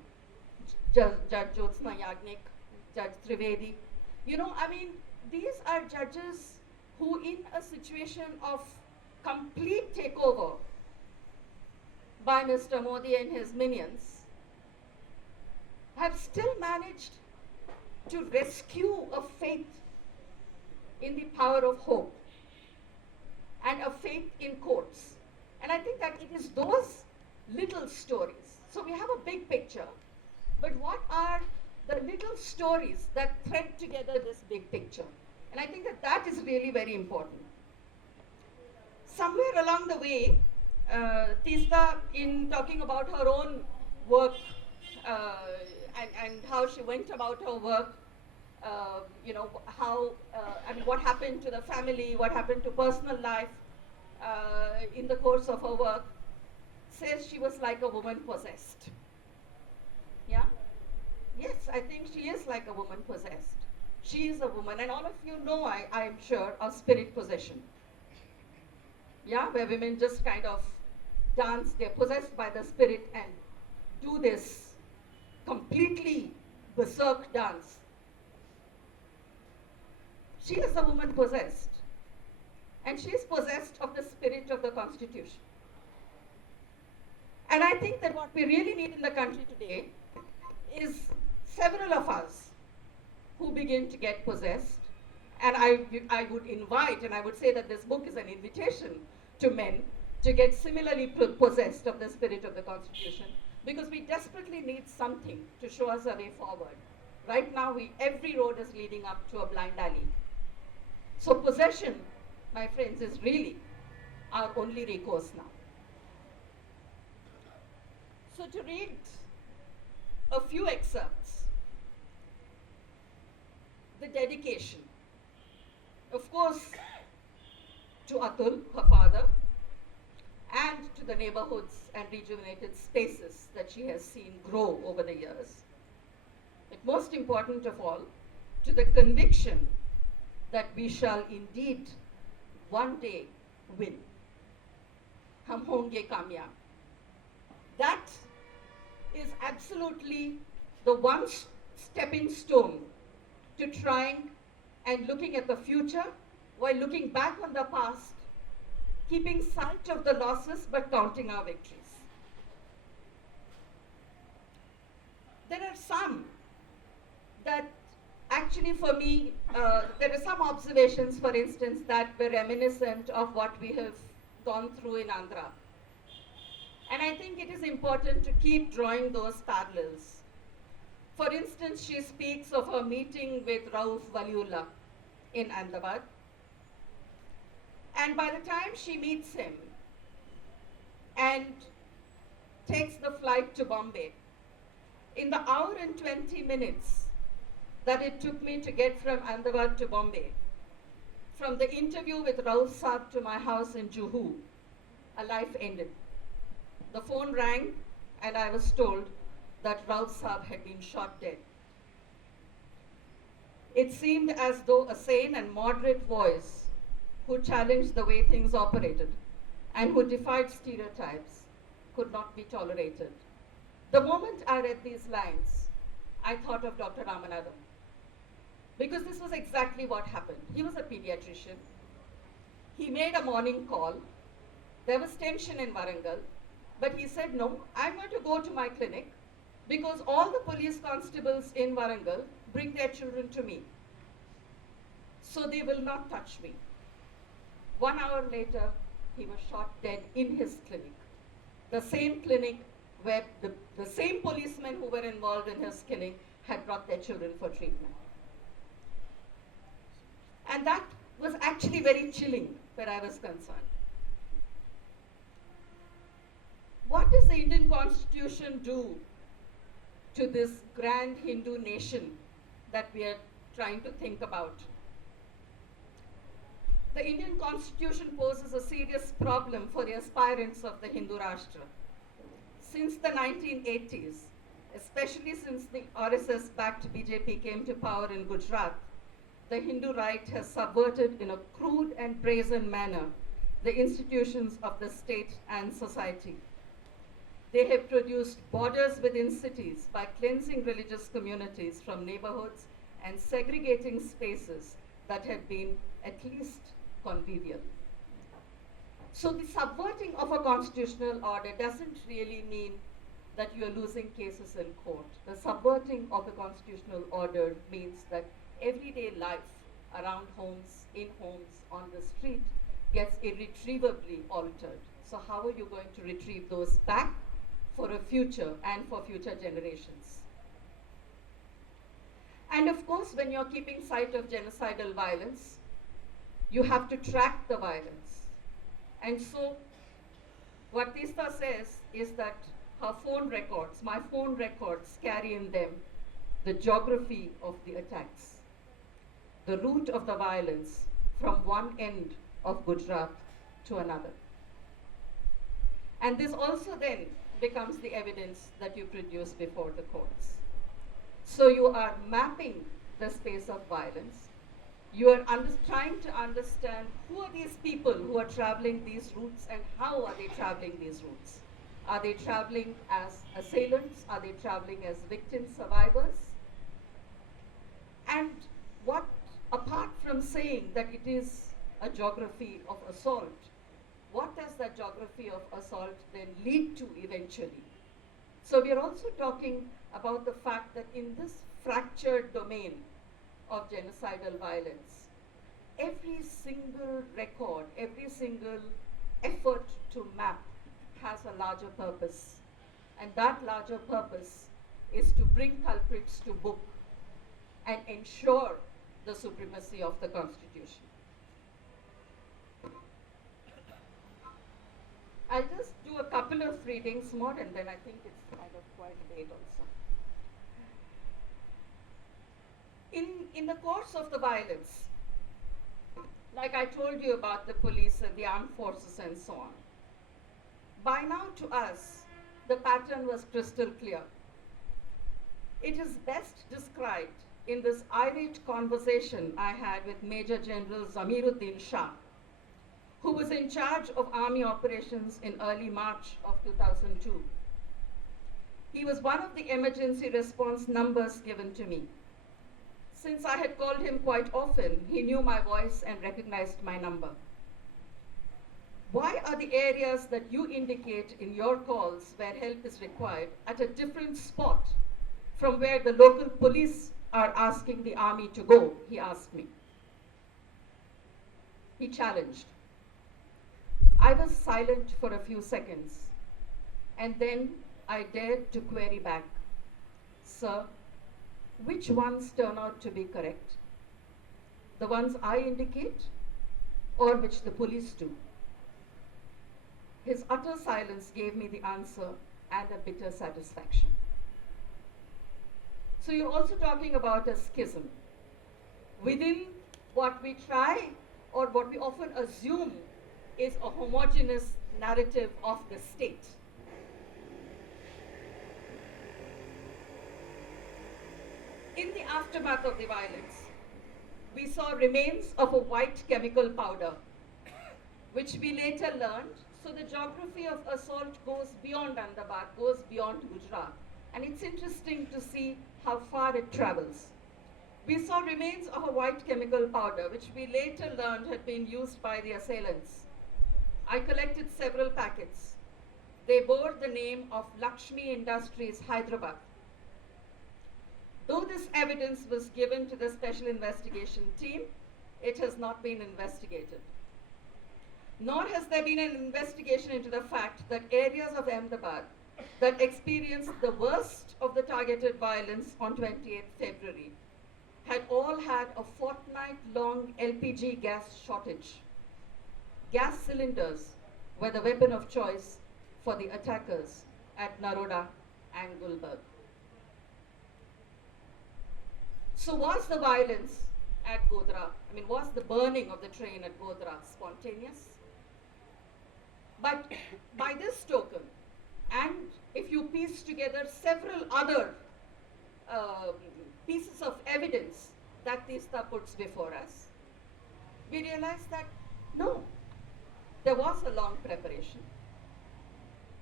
Judge Jyotsna Yagnik, Judge Trivedi, these are judges who in a situation of complete takeover by Mr. Modi and his minions, have still managed to rescue a faith in the power of hope and a faith in courts. And I think that it is those little stories. So we have a big picture, but what are the little stories that thread together this big picture? And I think that that is really very important. Somewhere along the way, Teesta, in talking about her own work and how she went about her work, what happened to the family, what happened to personal life in the course of her work, says she was like a woman possessed. Yeah? Yes, I think she is like a woman possessed. She is a woman, and all of you know, I am sure, of spirit possession. Yeah, where women just kind of dance, they're possessed by the spirit and do this completely berserk dance. She is a woman possessed, and she is possessed of the spirit of the Constitution. And I think that what we really need in the country today is several of us who begin to get possessed. And I would invite, and I would say that this book is an invitation to men to get similarly possessed of the spirit of the Constitution, because we desperately need something to show us a way forward. Right now, every road is leading up to a blind alley. So possession, my friends, is really our only recourse now. So to read a few excerpts, the dedication, of course, to Atul, her father, and to the neighborhoods and rejuvenated spaces that she has seen grow over the years. But most important of all, to the conviction that we shall indeed one day win. Hum honge kamyab. That is absolutely the one stepping stone to trying and looking at the future while looking back on the past, keeping sight of the losses but counting our victories. There are some that actually for me, there are some observations, for instance, that were reminiscent of what we have gone through in Andhra. And I think it is important to keep drawing those parallels. For instance, she speaks of her meeting with Rauf Waliullah in Ahmedabad. And by the time she meets him and takes the flight to Bombay, in the hour and 20 minutes that it took me to get from Ahmedabad to Bombay, from the interview with Rauf Saab to my house in Juhu, a life ended. The phone rang and I was told that Rauf Saab had been shot dead. It seemed as though a sane and moderate voice who challenged the way things operated and who defied stereotypes could not be tolerated. The moment I read these lines, I thought of Dr. Ramanathan, because this was exactly what happened. He was a pediatrician. He made a morning call. There was tension in Warangal, but he said, no, I'm going to go to my clinic because all the police constables in Warangal bring their children to me, so they will not touch me. 1 hour later, he was shot dead in his clinic. The same clinic where the same policemen who were involved in his killing had brought their children for treatment. And that was actually very chilling where I was concerned. What does the Indian Constitution do to this grand Hindu nation that we are trying to think about? The Indian Constitution poses a serious problem for the aspirants of the Hindu Rashtra. Since the 1980s, especially since the RSS-backed BJP came to power in Gujarat, the Hindu right has subverted in a crude and brazen manner the institutions of the state and society. They have produced borders within cities by cleansing religious communities from neighborhoods and segregating spaces that had been at least convivial. So the subverting of a constitutional order doesn't really mean that you are losing cases in court. The subverting of the constitutional order means that everyday life around homes, in homes, on the street gets irretrievably altered. So how are you going to retrieve those back for a future and for future generations? And of course, when you're keeping sight of genocidal violence, you have to track the violence. And so what Teesta says is that her phone records, my phone records, carry in them the geography of the attacks, the route of the violence from one end of Gujarat to another. And this also then becomes the evidence that you produce before the courts. So you are mapping the space of violence. You are trying to understand who are these people who are traveling these routes and how are they traveling these routes. Are they traveling as assailants? Are they traveling as victim survivors? And what, apart from saying that it is a geography of assault, what does that geography of assault then lead to eventually? So we are also talking about the fact that in this fractured domain of genocidal violence, every single record, every single effort to map has a larger purpose. And that larger purpose is to bring culprits to book and ensure the supremacy of the Constitution. I'll just do a couple of readings more and then I think it's kind of quite late also. In the course of the violence, like I told you about the police and the armed forces and so on, by now to us, the pattern was crystal clear. It is best described in this irate conversation I had with Major General Zamiruddin Shah, who was in charge of army operations in early March of 2002. He was one of the emergency response numbers given to me. Since I had called him quite often, he knew my voice and recognized my number. Why are the areas that you indicate in your calls where help is required at a different spot from where the local police are asking the army to go? He asked me. He challenged. I was silent for a few seconds, and then I dared to query back, "Sir, which ones turn out to be correct? The ones I indicate, or which the police do?" His utter silence gave me the answer and a bitter satisfaction. So you're also talking about a schism within what we try or what we often assume is a homogeneous narrative of the state. In the aftermath of the violence, we saw remains of a white chemical powder, which we later learned. So the geography of assault goes beyond Ahmedabad, goes beyond Gujarat. And it's interesting to see how far it travels. We saw remains of a white chemical powder, which we later learned had been used by the assailants. I collected several packets. They bore the name of Lakshmi Industries, Hyderabad. Though this evidence was given to the Special Investigation Team, it has not been investigated. Nor has there been an investigation into the fact that areas of Ahmedabad that experienced the worst of the targeted violence on 28th February had all had a fortnight-long LPG gas shortage. Gas cylinders were the weapon of choice for the attackers at Naroda and Gulbarg. So was the violence at Godhra, was the burning of the train at Godhra spontaneous? But by this token, and if you piece together several other pieces of evidence that Teesta puts before us, we realize that no, there was a long preparation.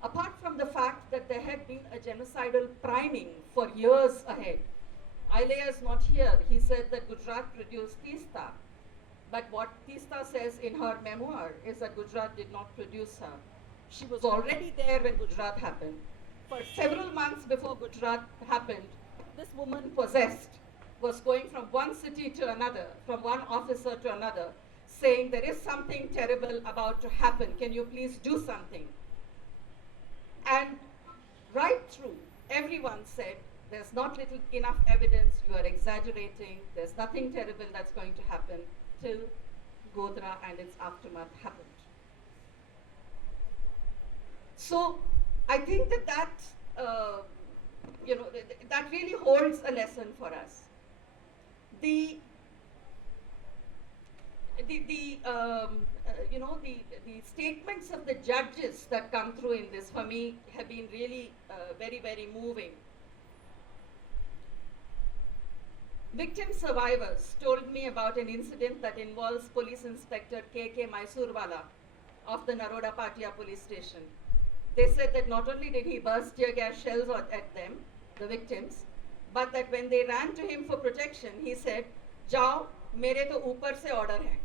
Apart from the fact that there had been a genocidal priming for years ahead. Iliah is not here. He said that Gujarat produced Teesta. But what Teesta says in her memoir is that Gujarat did not produce her. She was already there when Gujarat happened. For several months before Gujarat happened, this woman possessed was going from one city to another, from one officer to another, saying there is something terrible about to happen. Can you please do something? And right through, everyone said, there's not enough evidence, you are exaggerating, there's nothing terrible that's going to happen, till Godhra and its aftermath happened. So I think that that really holds a lesson for us. The statements of the judges that come through in this, for me, have been really very, very moving. Victim survivors told me about an incident that involves Police Inspector K.K. Mysurwala of the Naroda Patia police station. They said that not only did he burst tear gas shells at them, the victims, but that when they ran to him for protection, he said, "Jao, mere to upar se order hai."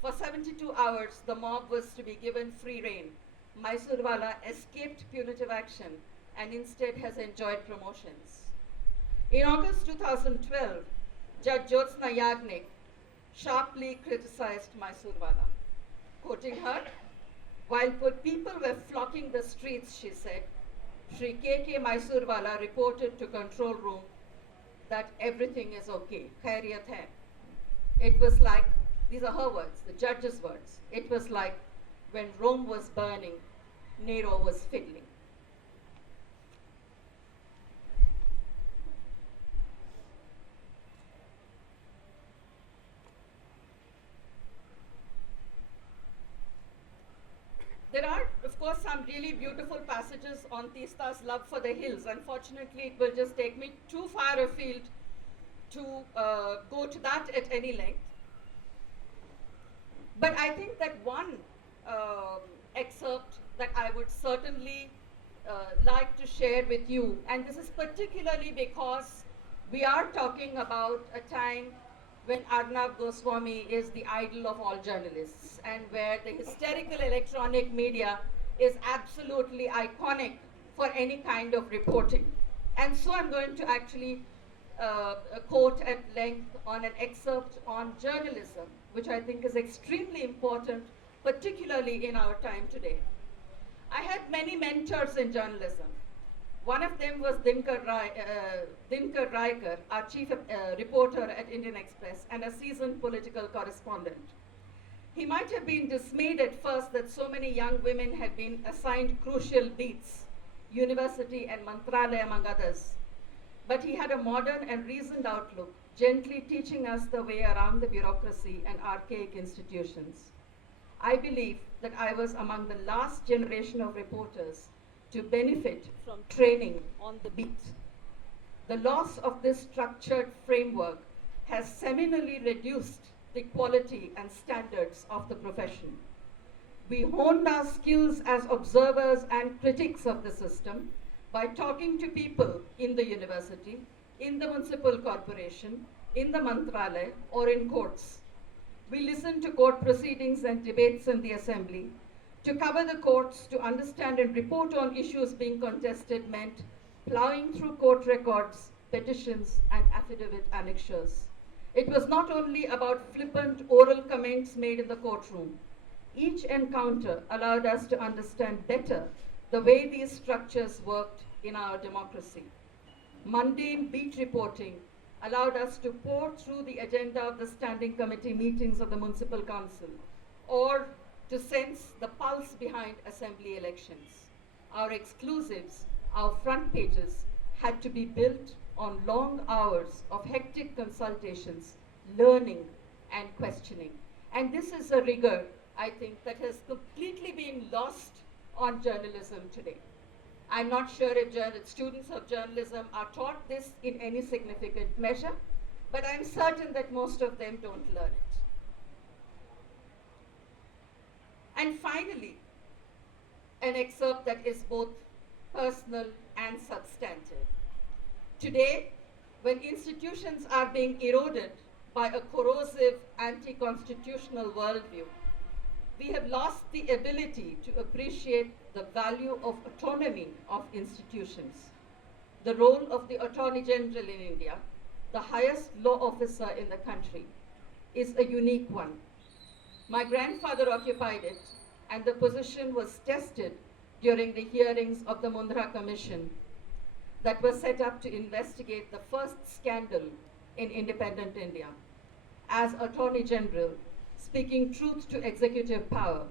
For 72 hours, the mob was to be given free rein. Mysurwala escaped punitive action and instead has enjoyed promotions. In August 2012, Judge Jyotsna Yagnik sharply criticized Mysurwala. Quoting her, "While people were flocking the streets," she said, Shri K.K. Mysurwala reported to control room that everything is okay, khairiyat hai. It was like, these are her words, the judge's words, it was like when Rome was burning, Nero was fiddling. There are, of course, some really beautiful passages on Teesta's love for the hills. Unfortunately, it will just take me too far afield to go to that at any length. But I think that one excerpt that I would certainly like to share with you, and this is particularly because we are talking about a time when Arnab Goswami is the idol of all journalists, and where the hysterical electronic media is absolutely iconic for any kind of reporting. And so I'm going to actually quote at length on an excerpt on journalism, which I think is extremely important, particularly in our time today. I had many mentors in journalism. One of them was Dinkar Raikar, our chief reporter at Indian Express and a seasoned political correspondent. He might have been dismayed at first that so many young women had been assigned crucial beats, university and Mantralaya among others. But he had a modern and reasoned outlook, gently teaching us the way around the bureaucracy and archaic institutions. I believe that I was among the last generation of reporters to benefit from training on the beat. The loss of this structured framework has seminally reduced the quality and standards of the profession. We honed our skills as observers and critics of the system by talking to people in the university, in the municipal corporation, in the Mantralaya, or in courts. We listened to court proceedings and debates in the assembly. To cover the courts, to understand and report on issues being contested meant plowing through court records, petitions, and affidavit annexures. It was not only about flippant oral comments made in the courtroom. Each encounter allowed us to understand better the way these structures worked in our democracy. Mundane beat reporting allowed us to pore through the agenda of the standing committee meetings of the municipal council, or to sense the pulse behind assembly elections. Our exclusives, our front pages, had to be built on long hours of hectic consultations, learning, and questioning. And this is a rigor, I think, that has completely been lost on journalism today. I'm not sure if students of journalism are taught this in any significant measure, but I'm certain that most of them don't learn it. And finally, an excerpt that is both personal and substantive. Today, when institutions are being eroded by a corrosive anti-constitutional worldview. We have lost the ability to appreciate the value of autonomy of institutions. The role of the Attorney General in India, the highest law officer in the country, is a unique one. My grandfather occupied it, and the position was tested during the hearings of the Mundra Commission that was set up to investigate the first scandal in independent India. As Attorney General, speaking truth to executive power,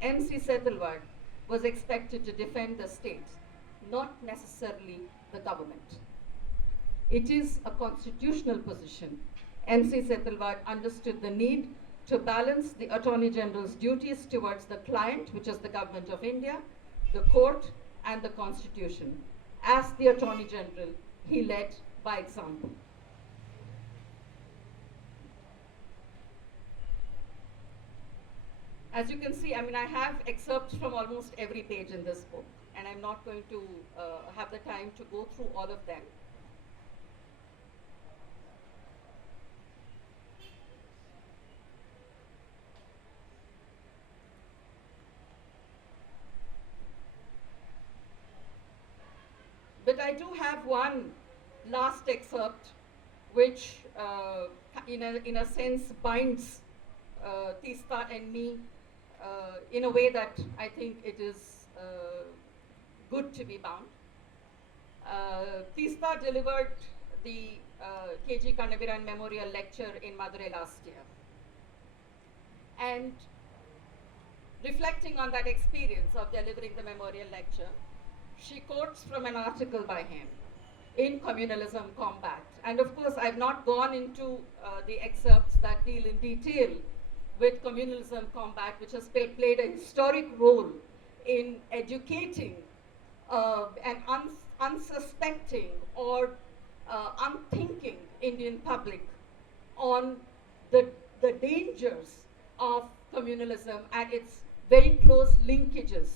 MC Setalvad was expected to defend the state, not necessarily the government. It is a constitutional position. MC Setalvad understood the need to balance the Attorney General's duties towards the client, which is the Government of India, the court, and the Constitution. As the Attorney General, he led by example. As you can see, I have excerpts from almost every page in this book, and I'm not going to have the time to go through all of them. But I do have one last excerpt which, in a sense, binds Teesta and me in a way that I think it is good to be bound. Teesta delivered the K.G. Kannabiran Memorial Lecture in Madurai last year. And reflecting on that experience of delivering the memorial lecture, she quotes from an article by him in Communalism Combat. And of course, I've not gone into the excerpts that deal in detail with Communalism Combat, which has played a historic role in educating an unsuspecting or unthinking Indian public on the dangers of communalism and its very close linkages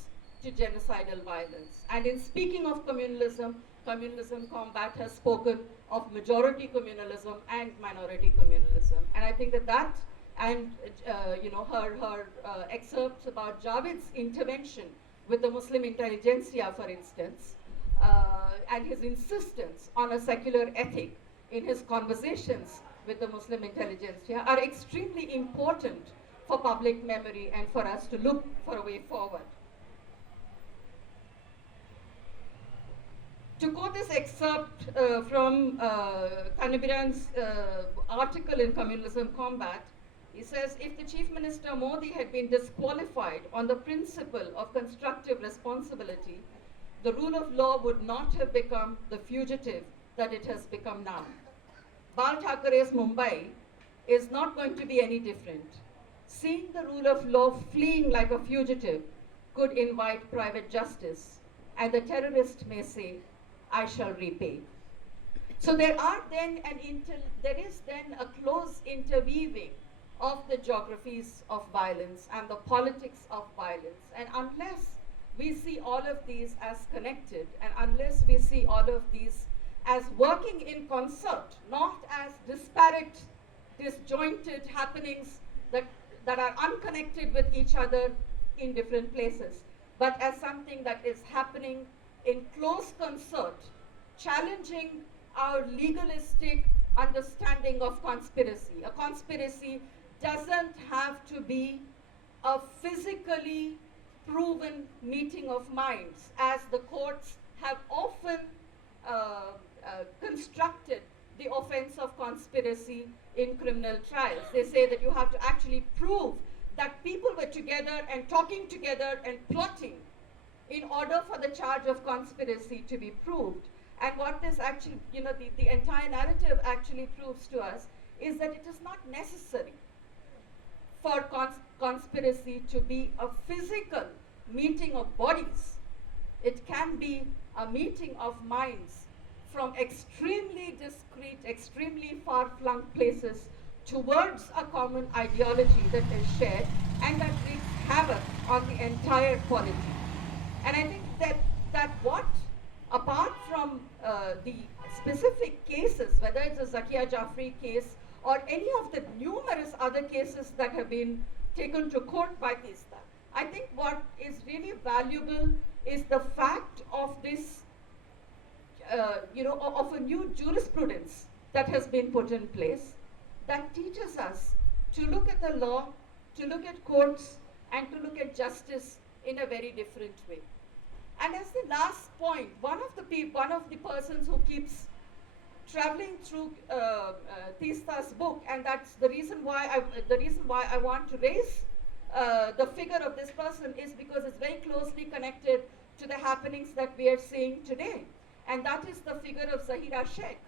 to genocidal violence. And in speaking of communalism, Communalism Combat has spoken of majority communalism and minority communalism. And I think that and her excerpts about Javed's intervention with the Muslim intelligentsia, for instance, and his insistence on a secular ethic in his conversations with the Muslim intelligentsia are extremely important for public memory and for us to look for a way forward. To quote this excerpt from Kannabiran's article in Communalism Combat, he says, if the Chief Minister Modi had been disqualified on the principle of constructive responsibility, the rule of law would not have become the fugitive that it has become now. Bal Thackeray's Mumbai is not going to be any different. Seeing the rule of law fleeing like a fugitive could invite private justice, and the terrorist may say, I shall repay. So there is then a close interweaving of the geographies of violence and the politics of violence. And unless we see all of these as connected, and unless we see all of these as working in concert, not as disparate, disjointed happenings that are unconnected with each other in different places, but as something that is happening in close concert, challenging our legalistic understanding of conspiracy. A conspiracy doesn't have to be a physically proven meeting of minds, as the courts have often constructed the offense of conspiracy in criminal trials. They say that you have to actually prove that people were together and talking together and plotting in order for the charge of conspiracy to be proved. And what this actually, the entire narrative actually proves to us is that it is not necessary for conspiracy to be a physical meeting of bodies. It can be a meeting of minds from extremely discrete, extremely far-flung places towards a common ideology that is shared and that wreaks havoc on the entire polity. And I think that what, apart from the specific cases, whether it's a Zakia Jafri case or any of the numerous other cases that have been taken to court by Teesta. I think what is really valuable is the fact of this, of a new jurisprudence that has been put in place that teaches us to look at the law, to look at courts, and to look at justice in a very different way. And as the last point, one of the persons who keeps traveling through Teesta's book, and that's the reason why I want to raise the figure of this person, is because it's very closely connected to the happenings that we are seeing today. And that is the figure of Zahira Sheikh,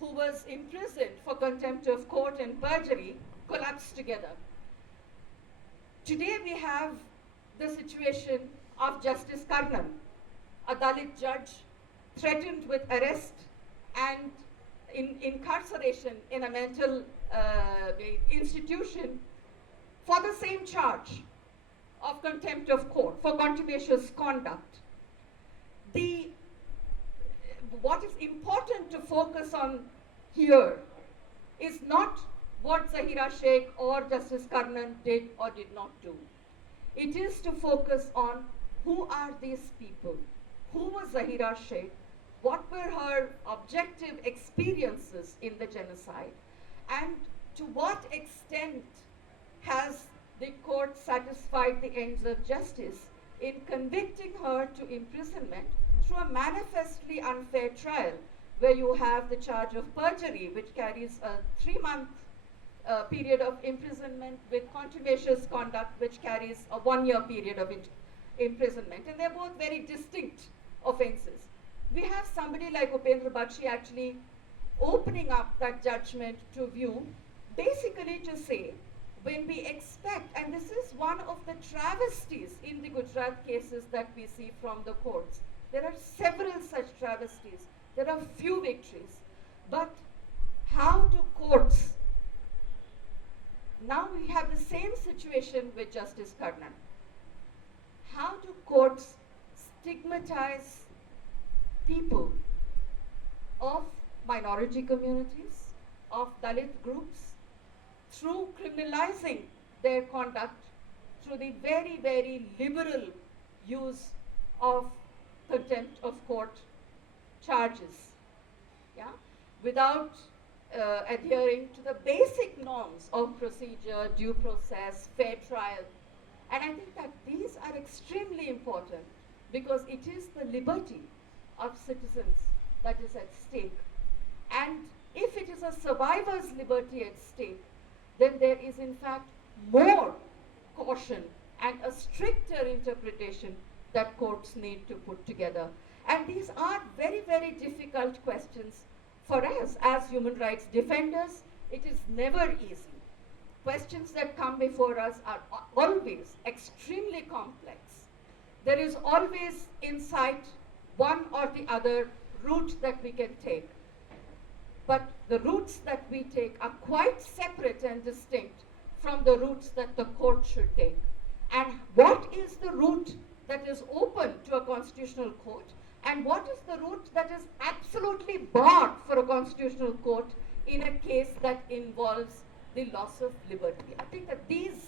who was imprisoned for contempt of court and perjury, collapsed together. Today we have the situation of Justice Karnan, a Dalit judge threatened with arrest and incarceration in a mental institution for the same charge of contempt of court, for contumacious conduct. What is important to focus on here is not what Zahira Sheikh or Justice Karnan did or did not do. It is to focus on who are these people, who was Zahira Sheikh, what were her objective experiences in the genocide, and to what extent has the court satisfied the ends of justice in convicting her to imprisonment through a manifestly unfair trial, where you have the charge of perjury, which carries a 3-month period of imprisonment, with contumacious conduct, which carries a 1-year period of imprisonment. And they're both very distinct offenses. We have somebody like Upendra Bakshi actually opening up that judgment to view, basically to say, when we expect, and this is one of the travesties in the Gujarat cases that we see from the courts. There are several such travesties. There are few victories. But how do courts, now we have the same situation with Justice Karnan. How do courts stigmatize people of minority communities, of Dalit groups, through criminalizing their conduct through the very, very liberal use of contempt of court charges, without adhering to the basic norms of procedure, due process, fair trial. And I think that these are extremely important, because it is the liberty of citizens that is at stake. And if it is a survivor's liberty at stake, then there is in fact more caution and a stricter interpretation that courts need to put together. And these are very, very difficult questions for us as human rights defenders. It is never easy. Questions that come before us are always extremely complex. There is always in sight one or the other route that we can take. But the routes that we take are quite separate and distinct from the routes that the court should take. And what is the route that is open to a constitutional court, and what is the route that is absolutely barred for a constitutional court in a case that involves the loss of liberty? I think that these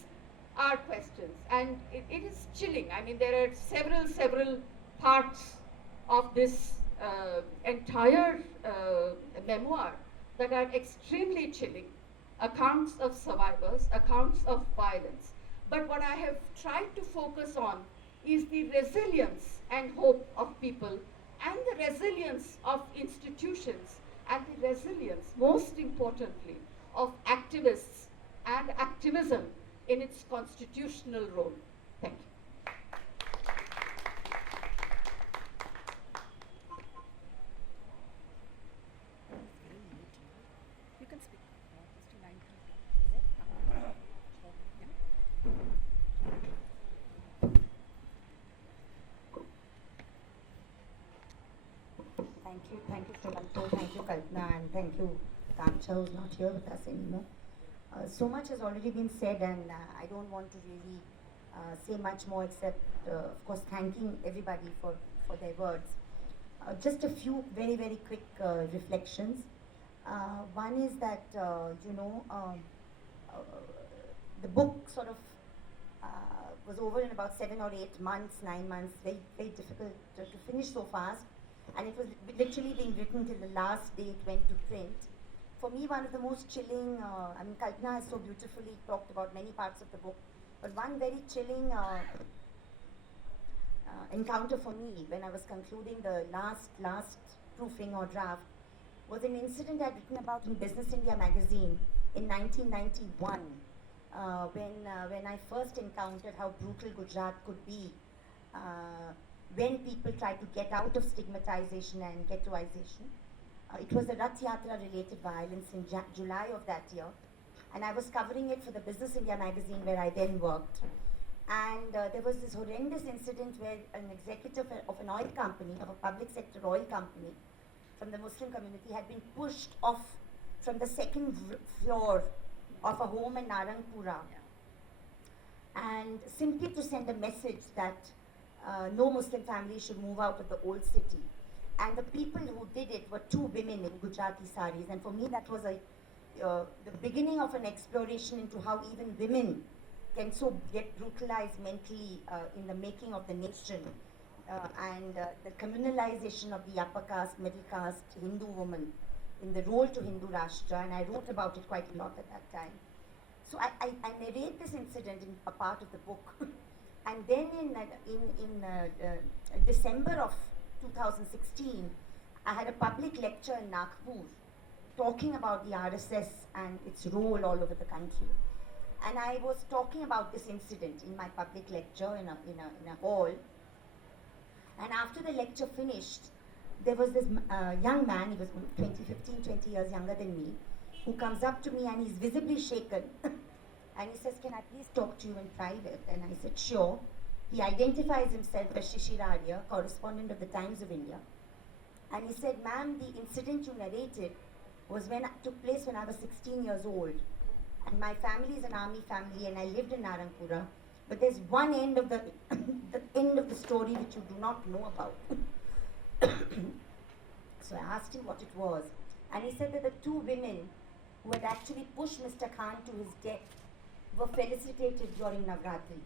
are questions, and it is chilling. I mean, there are several parts of this entire memoir that are extremely chilling. Accounts of survivors, accounts of violence. But what I have tried to focus on is the resilience and hope of people, and the resilience of institutions, and the resilience, most importantly, of activists and activism in its constitutional role. Thank you. You can speak. It's to 9:30. Is it? Thank you, Sumanto, thank you, Kalpana, and thank you, Kancha, who's not here with us anymore. So much has already been said, and I don't want to really say much more except, of course, thanking everybody for their words. Just a few very, very quick reflections. One is that, the book sort of was over in about 7 or 8 months, 9 months, very, very difficult to finish so fast. And it was literally being written till the last day it went to print. For me, one of the most chilling, Kalpana has so beautifully talked about many parts of the book, but one very chilling encounter for me when I was concluding the last proofing or draft was an incident I'd written about in Business India magazine in 1991, when I first encountered how brutal Gujarat could be when people try to get out of stigmatization and ghettoization. It was a Rath Yatra related violence in July of that year, and I was covering it for the Business India magazine where I then worked. And there was this horrendous incident where an executive of an oil company, of a public sector oil company from the Muslim community, had been pushed off from the second floor of a home in Narangpura, and simply to send a message that no Muslim family should move out of the old city. And the people who did it were two women in Gujarati saris, and for me that was the beginning of an exploration into how even women can so get brutalized mentally in the making of the nation, and the communalization of the upper caste, middle caste Hindu woman in the role to Hindu Rashtra, and I wrote about it quite a lot at that time. So I narrate this incident in a part of the book. And then in December of 2016, I had a public lecture in Nagpur talking about the RSS and its role all over the country. And I was talking about this incident in my public lecture in a hall. And after the lecture finished, there was this young man, he was 15, 20 years younger than me, who comes up to me and he's visibly shaken. And he says, "Can I please talk to you in private?" And I said, "Sure." He identifies himself as Shishir Arya, correspondent of the Times of India. And he said, "Ma'am, the incident you narrated took place when I was 16 years old. And my family is an army family and I lived in Narangpura. But there's one end of the end of the story which you do not know about." So I asked him what it was. And he said that the two women who had actually pushed Mr. Khan to his death were felicitated during Navratri.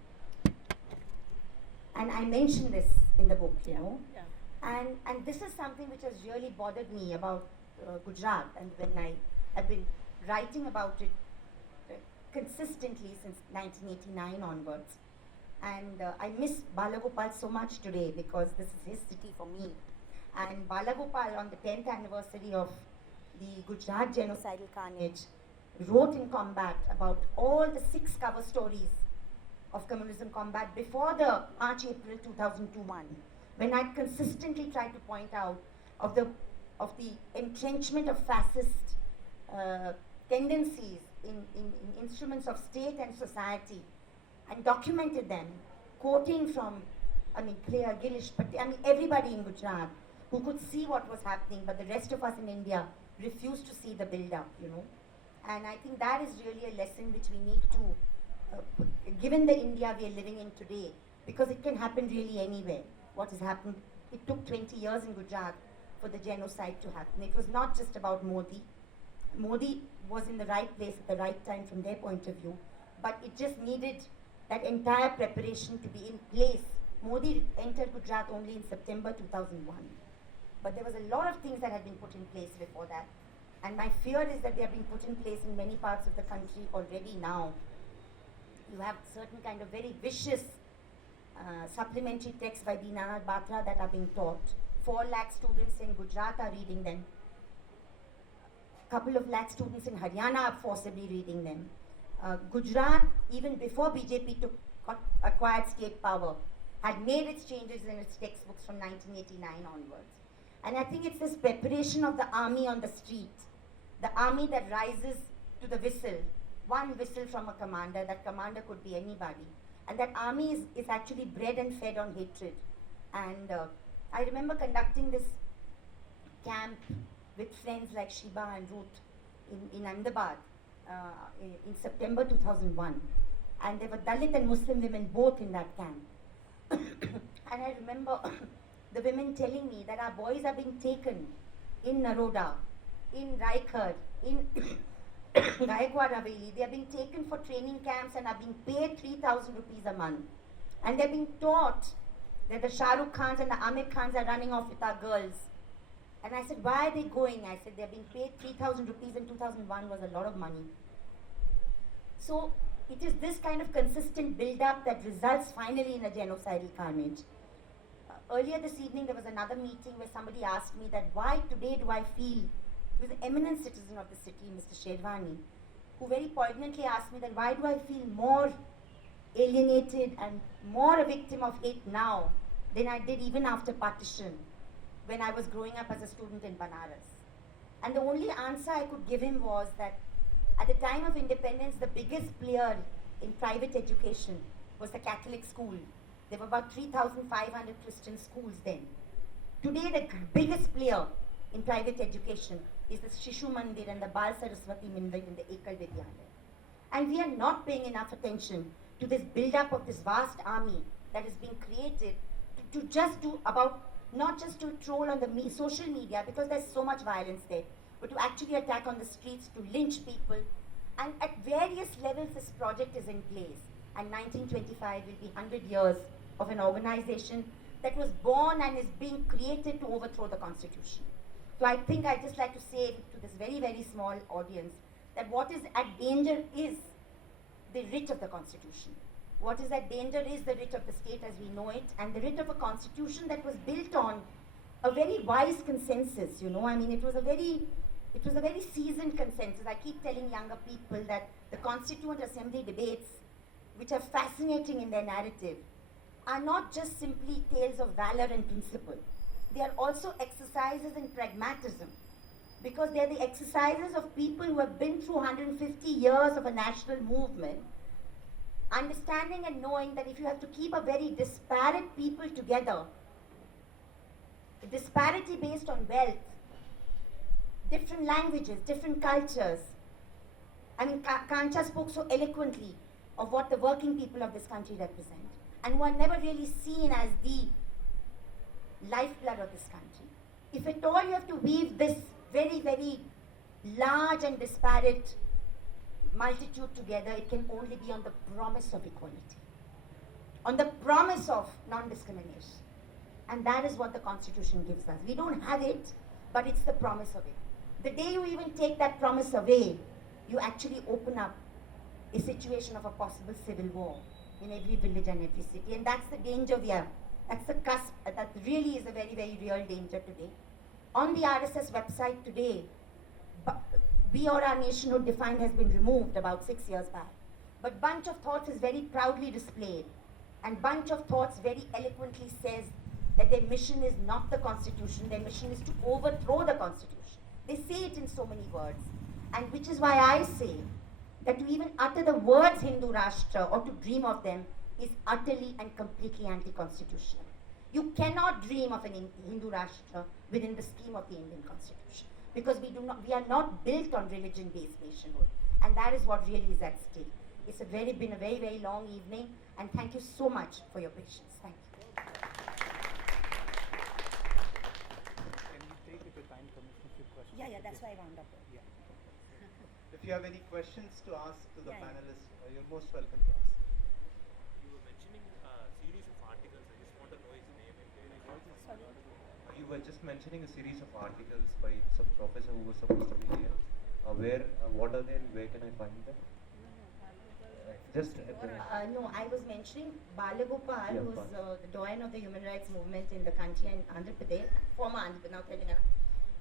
And I mentioned this in the book, you know. Yeah. And this is something which has really bothered me about Gujarat, and when I have been writing about it consistently since 1989 onwards. And I miss Balagopal so much today because this is his city for me. And Balagopal, on the 10th anniversary of the Gujarat genocidal carnage, wrote in Combat about all the 6 cover stories of Communism Combat before the March-April 2001, when I consistently tried to point out of the entrenchment of fascist tendencies in instruments of state and society, and documented them, quoting from, Claire Gillish, but everybody in Gujarat who could see what was happening, but the rest of us in India refused to see the build-up, you know. And I think that is really a lesson which we need to, given the India we are living in today, because it can happen really anywhere. What has happened, it took 20 years in Gujarat for the genocide to happen. It was not just about Modi. Modi was in the right place at the right time from their point of view, but it just needed that entire preparation to be in place. Modi entered Gujarat only in September 2001. But there was a lot of things that had been put in place before that. And my fear is that they have been put in place in many parts of the country already now. You have certain kind of very vicious supplementary texts by Dinanath Batra that are being taught. 4 lakh students in Gujarat are reading them. Couple of lakh students in Haryana are forcibly reading them. Gujarat, even before BJP acquired state power, had made its changes in its textbooks from 1989 onwards. And I think it's this preparation of the army on the street, the army that rises to the whistle, one whistle from a commander. That commander could be anybody. And that army is actually bred and fed on hatred. And I remember conducting this camp with friends like Shiba and Ruth in Ahmedabad in September 2001. And there were Dalit and Muslim women both in that camp. And I remember the women telling me that our boys are being taken in Naroda in Raikad, in Gaikwad Haveli, they are being taken for training camps and are being paid 3,000 rupees a month. And they're being taught that the Shah Rukh Khans and the Amir Khans are running off with our girls. And I said, why are they going? I said, they're being paid 3,000 rupees in 2001 was a lot of money. So it is this kind of consistent build-up that results finally in a genocidal carnage. Earlier this evening, there was another meeting where somebody asked me that why today do I feel, he was an eminent citizen of the city, Mr. Sherwani, who very poignantly asked me that why do I feel more alienated and more a victim of hate now than I did even after partition when I was growing up as a student in Banaras. And the only answer I could give him was that at the time of independence, the biggest player in private education was the Catholic school. There were about 3,500 Christian schools then. Today, the biggest player in private education is the Shishu Mandir and the Bal Saraswati Mandir in the Ekal Vidyalaya. And we are not paying enough attention to this build-up of this vast army that is being created to just do about, not just to troll on the social media because there's so much violence there, but to actually attack on the streets, to lynch people. And at various levels, this project is in place. And 1925 will be 100 years of an organization that was born and is being created to overthrow the Constitution. So I think I'd just like to say to this very, very small audience that what is at danger is the writ of the Constitution. What is at danger is the writ of the state as we know it, and the writ of a Constitution that was built on a very wise consensus, you know. I mean, it was a very seasoned consensus. I keep telling younger people that the Constituent Assembly debates, which are fascinating in their narrative, are not just simply tales of valor and principle. They are also exercises in pragmatism, because they are the exercises of people who have been through 150 years of a national movement, understanding and knowing that if you have to keep a very disparate people together, disparity based on wealth, different languages, different cultures. I mean, Kancha spoke so eloquently of what the working people of this country represent, and who are never really seen as the lifeblood of this country. If at all you have to weave this very, very large and disparate multitude together, it can only be on the promise of equality, on the promise of non-discrimination. And that is what the Constitution gives us. We don't have it, but it's the promise of it. The day you even take that promise away, you actually open up a situation of a possible civil war in every village and every city. And that's the danger we are. That's the cusp. That really is a very, very real danger today. On the RSS website today, We or Our Nationhood Defined has been removed about 6 years back. But Bunch of Thoughts is very proudly displayed. And Bunch of Thoughts very eloquently says that their mission is not the Constitution, their mission is to overthrow the Constitution. They say it in so many words. And which is why I say that to even utter the words Hindu Rashtra or to dream of them is utterly and completely anti-constitutional. You cannot dream of an Hindu Rashtra within the scheme of the Indian Constitution, because we are not built on religion-based nationhood, and that is what really is at stake. It's been a very, very long evening, and thank you so much for your patience. Thank you. Can we take it to time commitment with questions? Yeah, that's why I wound up. Yeah. If you have any questions to ask to the Yeah, yeah. panelists, you're most welcome to ask. You were mentioning a series of articles. I just want to know his name and where is it? Sorry. You were just mentioning a series of articles by some professor who was supposed to be here. What are they and where can I find them? No, I was mentioning Balagopal, Yeah, who's Bal. the doyen of the human rights movement in the country in Andhra Pradesh, former Andhra Pradesh, now Telangana.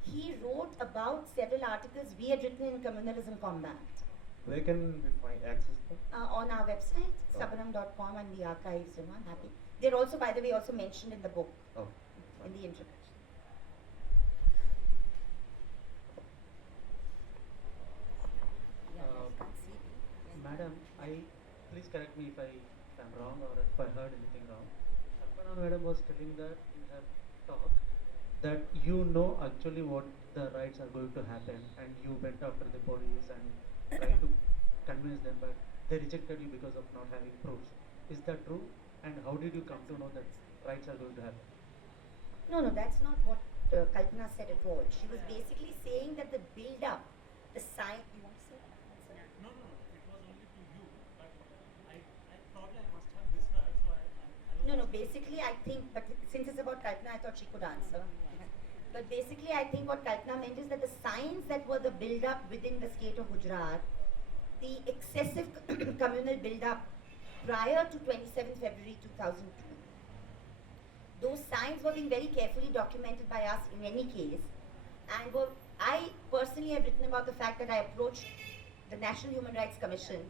He wrote about several articles we had written in Communalism Combat Where can we access them? on our website, Oh. sabaram.com, and the archives, I'm happy. They're also, by the way, also mentioned in the book, Oh, in the introduction. Madam, please correct me if I'm wrong or if I heard anything wrong. Kalpana madam was telling that in her talk that you know actually what the rights are going to happen, and you went after the police and tried to convince them, but they rejected you because of not having proofs. Is that true? And how did you come to know that rights are going to happen? No, that's not what Kalpana said at all. She was basically saying that the build-up, the sign. You want to say? No, it was only to you, but I probably I must have misheard, so I was No, asking. basically I think, but since it's about Kalpana, I thought she could answer. But basically I think what Kalpana meant is that the signs that were the build-up within the state of Gujarat, the excessive communal build-up prior to 27th February 2002, those signs were being very carefully documented by us in any case, and I personally have written about the fact that I approached the National Human Rights Commission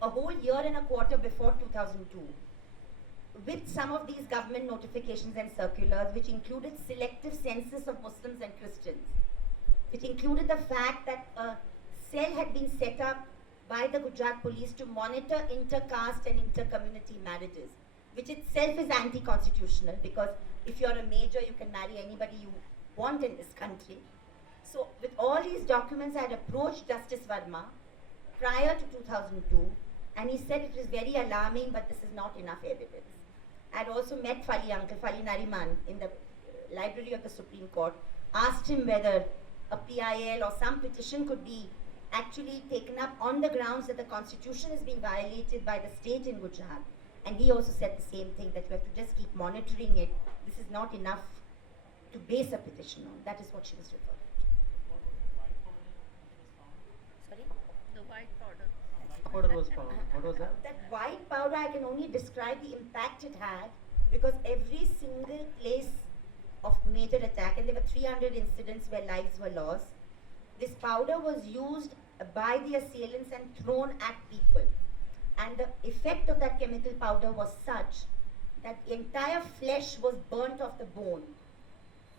a whole year and a quarter before 2002 with some of these government notifications and circulars, which included selective census of Muslims and Christians, which included the fact that a cell had been set up by the Gujarat police to monitor inter-caste and inter-community marriages, which itself is anti-constitutional, because if you're a major, you can marry anybody you want in this country. So with all these documents, I had approached Justice Verma prior to 2002, and he said it is very alarming, but this is not enough evidence. I had also met Uncle Fali Nariman in the library of the Supreme Court, asked him whether a PIL or some petition could be actually taken up on the grounds that the constitution is being violated by the state in Gujarat. And he also said the same thing, that you have to just keep monitoring it. This is not enough to base a petition on. That is what she was referring to. What was the white powder which was found? Sorry? The white powder. Powder was found. What was that? That white powder, I can only describe the impact it had, because every single place of major attack, and there were 300 incidents where lives were lost, this powder was used by the assailants and thrown at people. And the effect of that chemical powder was such that the entire flesh was burnt off the bone.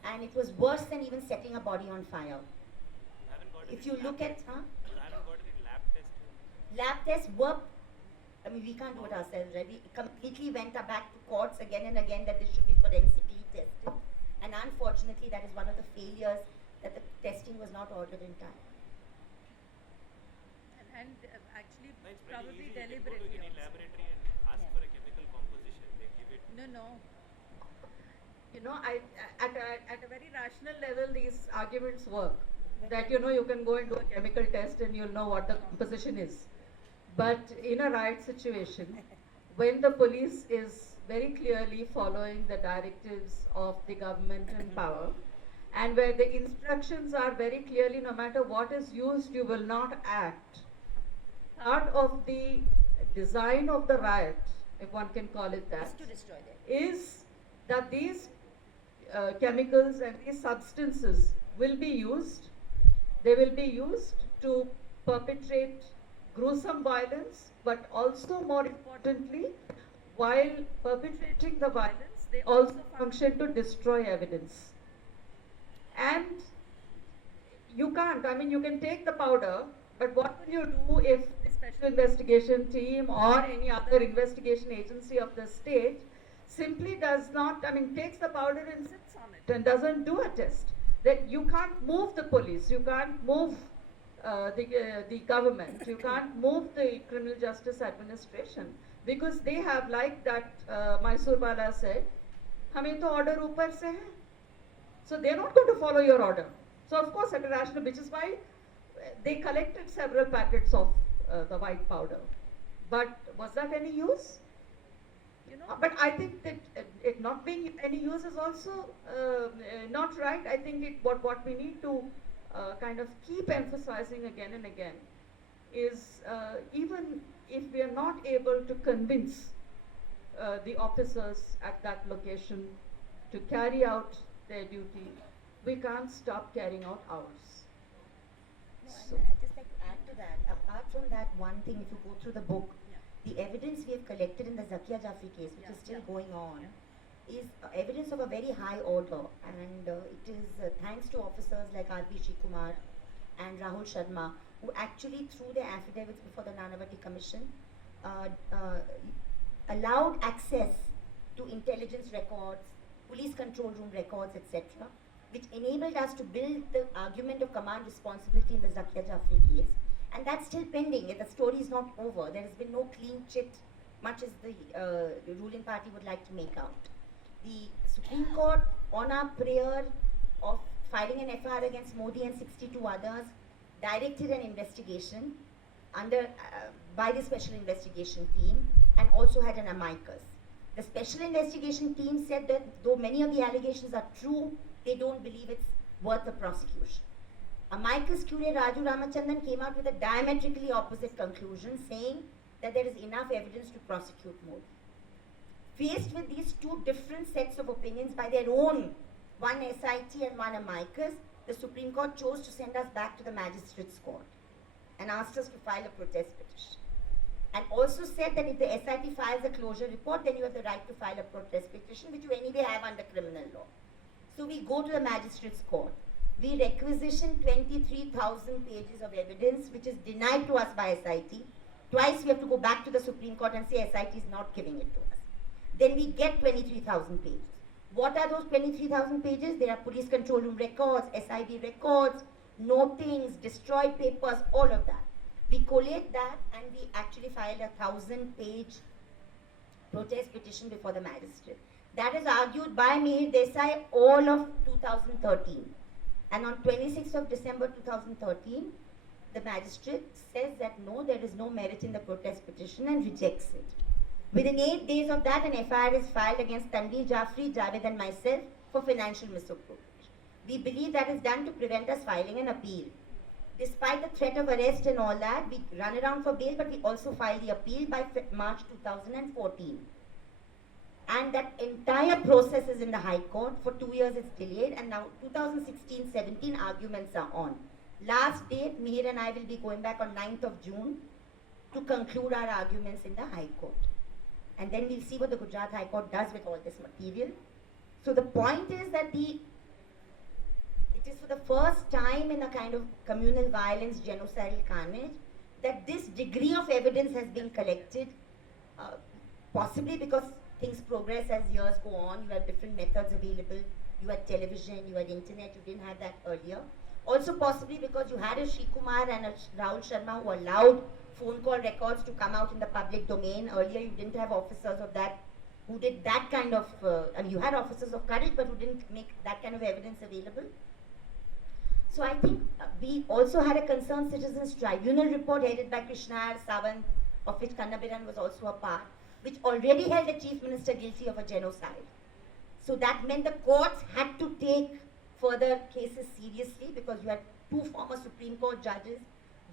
And it was worse than even setting a body on fire. You haven't got If any you lab look at, test? You haven't got any lab test? lab tests were, I mean, we can't do it ourselves, right? We completely went back to courts again and again that this should be forensically tested. And unfortunately, that is one of the failures, that the testing was not ordered in time. And actually, No, it's pretty probably easy. You can go to deliberately. any also. laboratory and ask Yeah. for a chemical composition. They give it. No. You know, at a very rational level, these arguments work. That, you know, you can go and do a chemical test and you'll know what the composition is. But in a riot situation, when the police is very clearly following the directives of the government in power, and where the instructions are very clearly, no matter what is used, you will not act. Part of the design of the riot, if one can call it that, Just to destroy them. is that these chemicals and these substances will be used. They will be used to perpetrate gruesome violence, but also, more importantly, while perpetrating the violence, they also function to destroy evidence. And you can't, I mean, you can take the powder, but what will you do if the special investigation team or any other investigation agency of the state simply does not, I mean, takes the powder and sits on it and doesn't do a test? That you can't move the police, you can't move the government, you can't move the criminal justice administration, because they have, like that Mysore Bala said, हमें तो order ऊपर से है. So they're not going to follow your order. So of course, at a rational, which is why they collected several packets of the white powder. But was that any use? You know, but I think that it not being any use is also not right. I think what we need to kind of keep emphasizing again and again is, even if we are not able to convince the officers at that location to carry out their duty, we can't stop carrying out ours. No, I'd just like to add to that. Apart from that one thing, if you go through the book, the evidence we have collected in the Zakia Jafri case, which is still going on, is evidence of a very high order, and it is thanks to officers like R.B. Shikumar and Rahul Sharma, who actually, through their affidavits before the Nanavati Commission, allowed access to intelligence records, police control room records, etc., which enabled us to build the argument of command responsibility in the Zakia Jafri case. And that's still pending. The story is not over. There has been no clean chit, much as the ruling party would like to make out. The Supreme Court, on our prayer, of filing an FIR against Modi and 62 others, directed an investigation by the Special Investigation Team, and also had an amicus. The Special Investigation Team said that though many of the allegations are true, they don't believe it's worth a prosecution. Amicus curiae Raju Ramachandran came out with a diametrically opposite conclusion, saying that there is enough evidence to prosecute Modi. Faced with these two different sets of opinions by their own, one SIT and one amicus, the Supreme Court chose to send us back to the Magistrates' Court and asked us to file a protest petition. And also said that if the SIT files a closure report, then you have the right to file a protest petition, which you anyway have under criminal law. So we go to the Magistrates' Court. We requisition 23,000 pages of evidence, which is denied to us by SIT. Twice we have to go back to the Supreme Court and say SIT is not giving it to us. Then we get 23,000 pages. What are those 23,000 pages? There are police control room records, SIB records, notings, destroyed papers, all of that. We collate that and we actually filed a 1,000-page protest petition before the magistrate. That is argued by Mihir Desai all of 2013. And on 26th of December 2013, the magistrate says that no, there is no merit in the protest petition and rejects it. Within 8 days of that, an FIR is filed against Tanveer Jaffrey, Javed and myself for financial misappropriation. We believe that is done to prevent us filing an appeal. Despite the threat of arrest and all that, we run around for bail, but we also filed the appeal by March 2014. And that entire process is in the High Court. For 2 years it's delayed, and now 2016-17 arguments are on. Last date, Mihir and I will be going back on 9th of June to conclude our arguments in the High Court. And then we'll see what the Gujarat High Court does with all this material. So the point is that it is for the first time in a kind of communal violence, genocidal carnage, that this degree of evidence has been collected, possibly because things progress as years go on. You have different methods available. You had television, you had internet, you didn't have that earlier. Also possibly because you had a Sri Kumar and a Rahul Sharma who allowed phone call records to come out in the public domain. Earlier you didn't have officers of that, who did that kind of, you had officers of courage, but who didn't make that kind of evidence available. So I think we also had a concerned citizens tribunal report headed by Krishna Sawant, of which Kannabiran was also a part, which already held the chief minister guilty of a genocide. So that meant the courts had to take further cases seriously, because you had two former Supreme Court judges,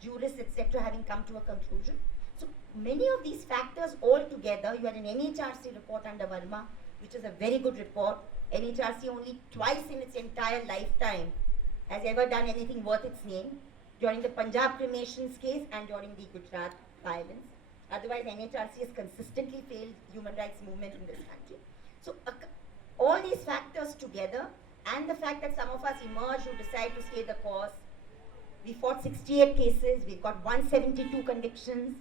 jurists, etc. having come to a conclusion. So many of these factors all together, you had an NHRC report under Verma, which is a very good report. NHRC only twice in its entire lifetime has ever done anything worth its name, during the Punjab cremations case and during the Gujarat violence. Otherwise, NHRC has consistently failed human rights movement in this country. So all these factors together, and the fact that some of us emerged who decided to stay the course. We fought 68 cases, we got 172 convictions,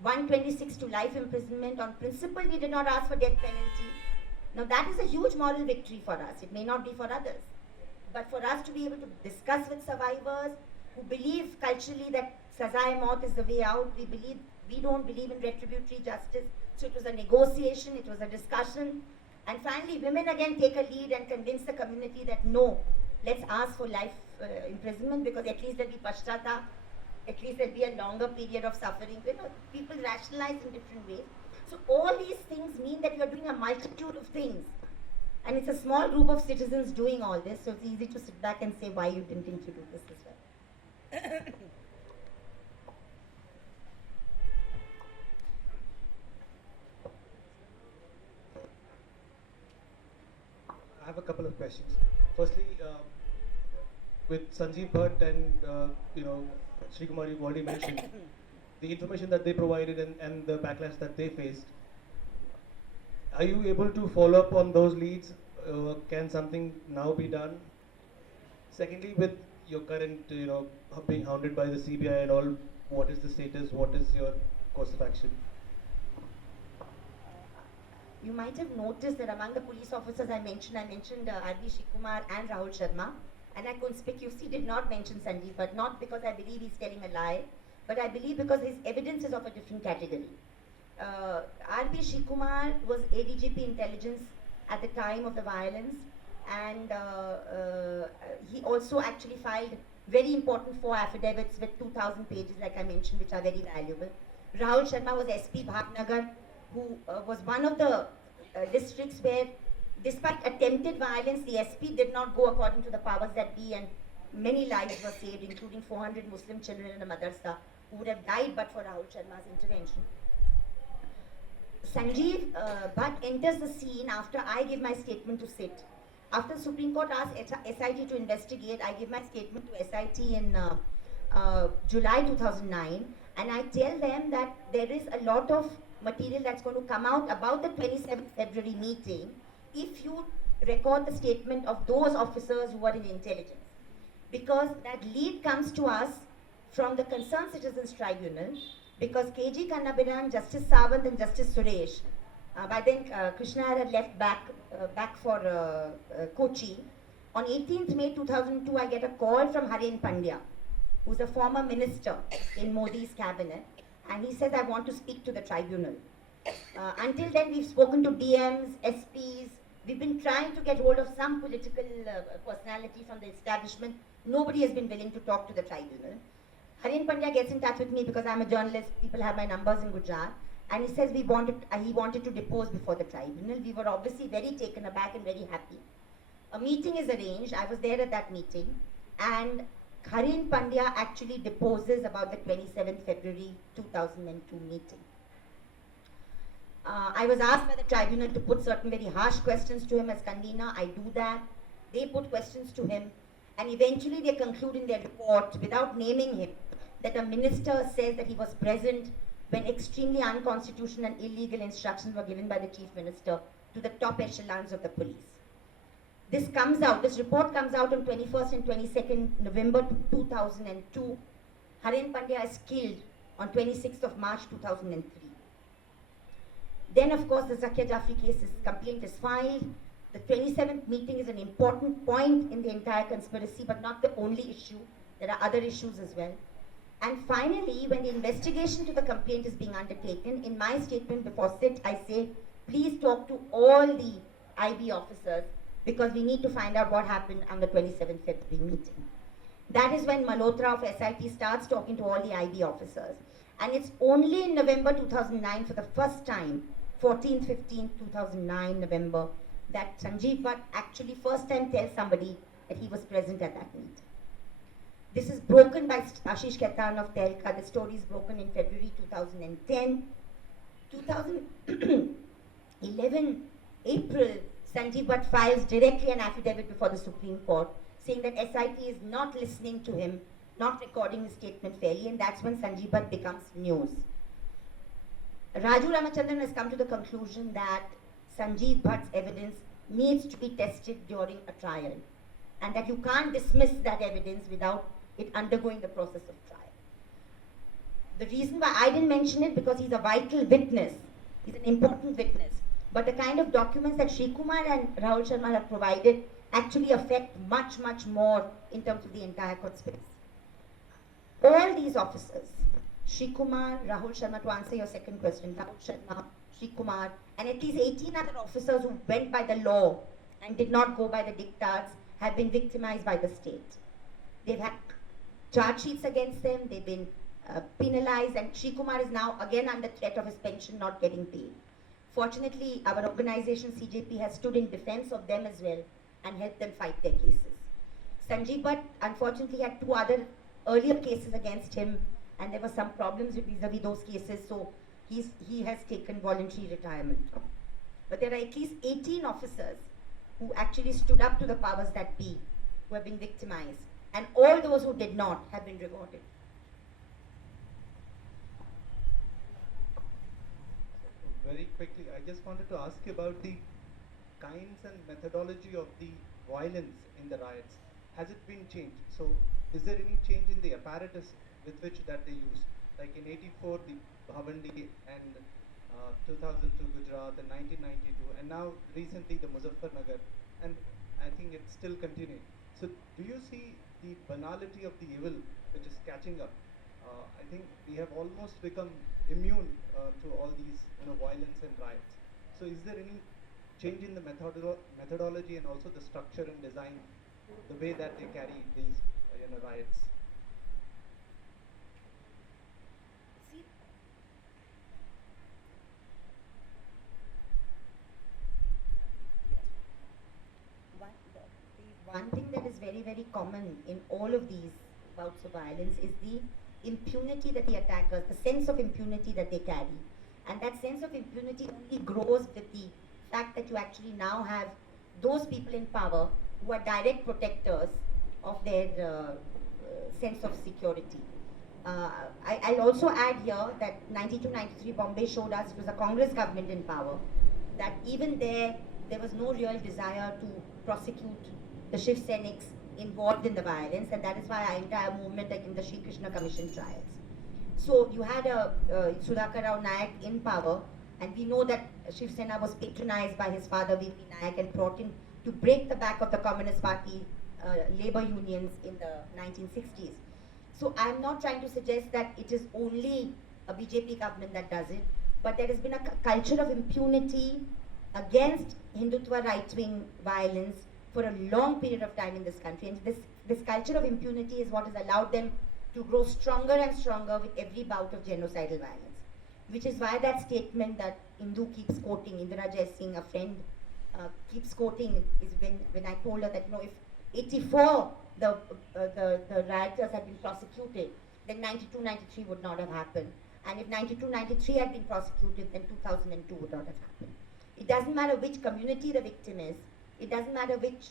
126 to life imprisonment. On principle, we did not ask for death penalty. Now that is a huge moral victory for us. It may not be for others. But for us to be able to discuss with survivors who believe culturally that Saza-e-Maut is the way out, we don't believe in retributory justice. So it was a negotiation, it was a discussion. And finally, women again take a lead and convince the community that no, let's ask for life imprisonment, because at least there'll be pashtata, at least there'll be a longer period of suffering. You know, people rationalize in different ways. So all these things mean that you are doing a multitude of things. And it's a small group of citizens doing all this, so it's easy to sit back and say why you didn't think to do this as well. I have a couple of questions. Firstly, with Sanjeev Bhatt and Sri Kumar, you've already mentioned the information that they provided and the backlash that they faced. Are you able to follow up on those leads? Can something now be done? Secondly, with your current, being hounded by the CBI and all, what is the status? What is your course of action? You might have noticed that among the police officers I mentioned R.V. Shikumar and Rahul Sharma, and I conspicuously did not mention Sanjeev, but not because I believe he's telling a lie, but I believe because his evidence is of a different category. R.V. Shikumar was ADGP intelligence at the time of the violence, and he also actually filed very important 4 affidavits with 2,000 pages, like I mentioned, which are very valuable. Rahul Sharma was SP Bhavnagar, who was one of the districts where, despite attempted violence, the SP did not go according to the powers that be, and many lives were saved, including 400 Muslim children in a madrasa who would have died but for Rahul Sharma's intervention. Sanjeev Bhatt enters the scene after I give my statement to sit. After the Supreme Court asked SIT to investigate, I give my statement to SIT in July 2009, and I tell them that there is a lot of material that's going to come out about the 27th February meeting if you record the statement of those officers who were in intelligence. Because that lead comes to us from the Concerned Citizens Tribunal, because KG Kannabiran, Justice Sawant and Justice Suresh, by then Krishna had left back for Kochi. On 18th May 2002, I get a call from Harin Pandya, who's a former minister in Modi's cabinet, and he says, I want to speak to the tribunal. Until then, we've spoken to DMs, SPs, we've been trying to get hold of some political personality from the establishment. Nobody has been willing to talk to the tribunal. Harin Pandya gets in touch with me because I'm a journalist, people have my numbers in Gujarat, and he says he wanted to depose before the tribunal. We were obviously very taken aback and very happy. A meeting is arranged, I was there at that meeting, and Harin Pandya actually deposes about the 27th February 2002 meeting. I was asked by the tribunal to put certain very harsh questions to him as convener. I do that. They put questions to him, and eventually they conclude in their report, without naming him, that a minister says that he was present when extremely unconstitutional and illegal instructions were given by the chief minister to the top echelons of the police. This report comes out on 21st and 22nd November 2002. Harin Pandya is killed on 26th of March 2003. Then, of course, the Zakia Jafri complaint is filed. The 27th meeting is an important point in the entire conspiracy, but not the only issue. There are other issues as well. And finally, when the investigation to the complaint is being undertaken, in my statement before SIT, I say, please talk to all the IB officers, because we need to find out what happened on the 27th February meeting. That is when Malhotra of SIT starts talking to all the IB officers. And it's only in November 2009, for the first time, 14th, 15th, 2009, November, that Sanjeev Bhatt actually first time tells somebody that he was present at that meeting. This is broken by Ashish Khaitan of Telka. The story is broken in February 2010. 2011, April, Sanjeev Bhatt files directly an affidavit before the Supreme Court saying that SIT is not listening to him, not recording his statement fairly, and that's when Sanjeev Bhatt becomes news. Raju Ramachandran has come to the conclusion that Sanjeev Bhatt's evidence needs to be tested during a trial, and that you can't dismiss that evidence without it undergoing the process of trial. The reason why I didn't mention it, because he's a vital witness, he's an important witness, but the kind of documents that Sri Kumar and Rahul Sharma have provided actually affect much, much more in terms of the entire conspiracy. All these officers, Sri Kumar, Rahul Sharma, to answer your second question, Rahul Sharma, Sri Kumar, and at least 18 other officers who went by the law and did not go by the diktats, have been victimized by the state. They've had charge sheets against them, they've been penalized, and Sri Kumar is now again under threat of his pension not getting paid. Fortunately, our organization CJP has stood in defense of them as well and helped them fight their cases. Sanjeev Bhatt unfortunately had 2 other earlier cases against him, and there were some problems vis-a-vis those cases, so he has taken voluntary retirement. But there are at least 18 officers who actually stood up to the powers that be, who have been victimized, and all those who did not have been rewarded. Very quickly, I just wanted to ask you about the kinds and methodology of the violence in the riots. Has it been changed? So, is there any change in the apparatus with which that they use? Like in '84, the Bhiwandi, and 2002 Gujarat, and 1992, and now recently the Muzaffarnagar, and I think it's still continuing. So, do you see the banality of the evil which is catching up? I think we have almost become immune to all these violence and riots. So, is there any change in the methodology and also the structure and design, the way that they carry these riots? See, one thing that is very, very common in all of these bouts of violence is the impunity that the attackers, the sense of impunity that they carry. And that sense of impunity only grows with the fact that you actually now have those people in power who are direct protectors of their sense of security. I'll also add here that 92-93 Bombay showed us it was a Congress government in power, that even there was no real desire to prosecute the Shiv Sainiks involved in the violence, and that is why our entire movement, like in the Sri Krishna Commission trials. So you had a Sudhakar Rao Nayak in power, and we know that Shiv Sena was patronized by his father V.P. Nayak and brought in to break the back of the Communist Party labor unions in the 1960s. So I'm not trying to suggest that it is only a BJP government that does it, but there has been a culture of impunity against Hindutva right-wing violence for a long period of time in this country, and this culture of impunity is what has allowed them to grow stronger and stronger with every bout of genocidal violence. Which is why that statement that Indu keeps quoting, Indira Jaisingh, a friend, keeps quoting, is when I told her that, if 84 the rioters had been prosecuted, then 92-93 would not have happened. And if 92-93 had been prosecuted, then 2002 would not have happened. It doesn't matter which community the victim is, it doesn't matter which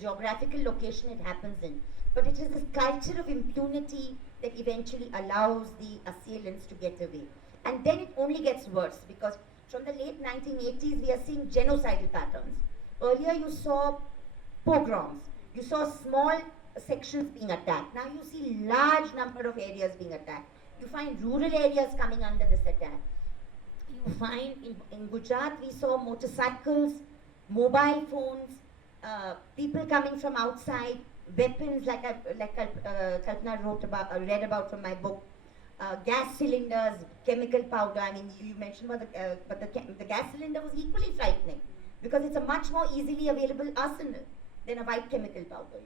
geographical location it happens in, but it is this culture of impunity that eventually allows the assailants to get away. And then it only gets worse, because from the late 1980s we are seeing genocidal patterns. Earlier you saw pogroms, you saw small sections being attacked. Now you see large number of areas being attacked. You find rural areas coming under this attack. You find in Gujarat we saw motorcycles, mobile phones, people coming from outside, weapons like Kalpana read about from my book, gas cylinders, chemical powder. I mean, you mentioned about but the gas cylinder was equally frightening because it's a much more easily available arsenal than a white chemical powder,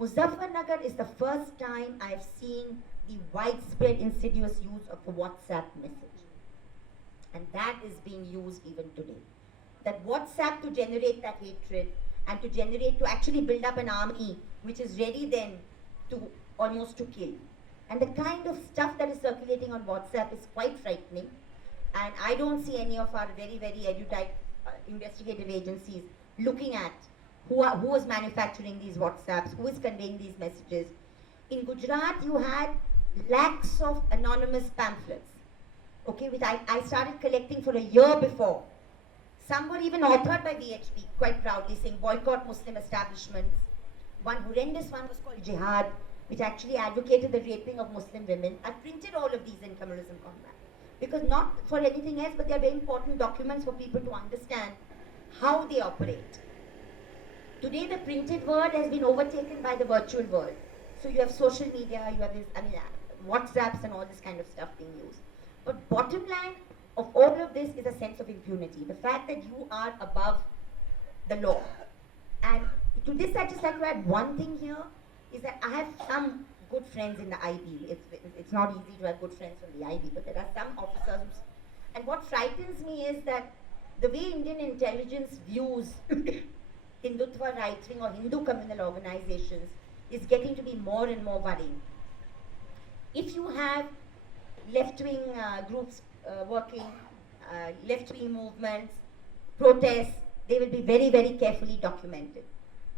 Muzaffarnagar is the first time I've seen the widespread insidious use of the WhatsApp message. And that is being used even today. That WhatsApp to generate that hatred and to actually build up an army which is ready then to almost to kill. And the kind of stuff that is circulating on WhatsApp is quite frightening. And I don't see any of our very, very erudite investigative agencies looking at who is manufacturing these WhatsApps, who is conveying these messages. In Gujarat, you had lakhs of anonymous pamphlets, okay, which I started collecting for a year before. Some were even authored by VHP, quite proudly, saying boycott Muslim establishments. One horrendous one was called Jihad, which actually advocated the raping of Muslim women. I printed all of these in Communalism Combat, because not for anything else, but they are very important documents for people to understand how they operate. Today, the printed word has been overtaken by the virtual world. So you have social media, you have this, WhatsApps and all this kind of stuff being used. But bottom line of all of this is a sense of impunity. The fact that you are above the law. And to this, I just like to add one thing here, is that I have some good friends in the IB. It's not easy to have good friends from the IB, but there are some officers. And what frightens me is that the way Indian intelligence views Hindutva right-wing or Hindu communal organizations is getting to be more and more worrying. If you have left-wing groups working, left-wing movements, protests, they will be very, very carefully documented.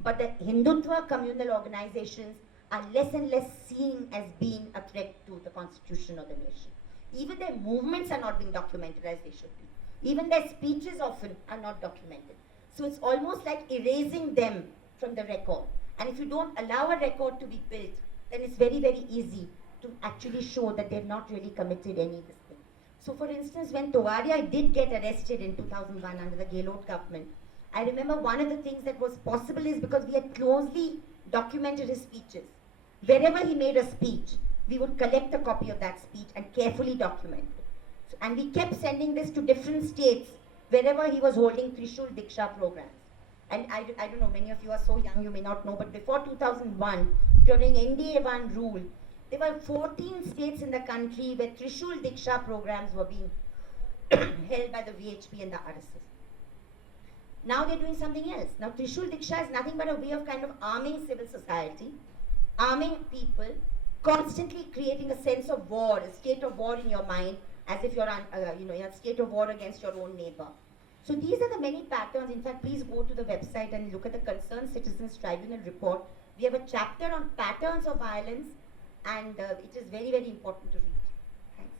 But the Hindutva communal organizations are less and less seen as being a threat to the constitution or the nation. Even their movements are not being documented as they should be. Even their speeches often are not documented. So it's almost like erasing them from the record. And if you don't allow a record to be built, then it's very, very easy to actually show that they've not really committed any of this thing. So for instance, when Towaria did get arrested in 2001 under the Gehlot government, I remember one of the things that was possible is because we had closely documented his speeches. Wherever he made a speech, we would collect a copy of that speech and carefully document it. So, and we kept sending this to different states wherever he was holding Trishul Diksha programs. And I don't know, many of you are so young, you may not know, but before 2001, during NDA-1 rule, there were 14 states in the country where Trishul Diksha programs were being held by the VHP and the RSS. Now they're doing something else. Now Trishul Diksha is nothing but a way of kind of arming civil society, arming people, constantly creating a sense of war, a state of war in your mind, as if you're in a state of war against your own neighbor. So these are the many patterns. In fact, please go to the website and look at the Concerned Citizens Tribunal report. We have a chapter on patterns of violence, and it is very, very important to read. Thanks.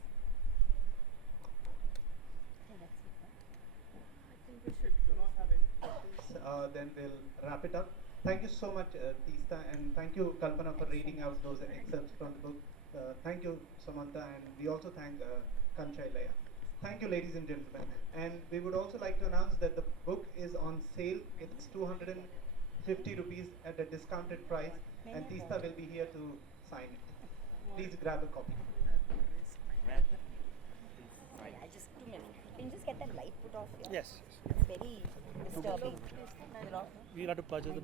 Do not have any questions, then we'll wrap it up. Thank you so much, Teesta, and thank you, Kalpana, for reading out those excerpts from the book. Thank you, Sumanta, and we also thank Kancha Iliah. Thank you, ladies and gentlemen. And we would also like to announce that the book is on sale. It's 250 rupees at a discounted price, and Teesta will be here to sign it. Please grab a copy. Sorry, I just 2 minutes. Can you just get that light put off here? Yes. It's very disturbing. We got to purchase the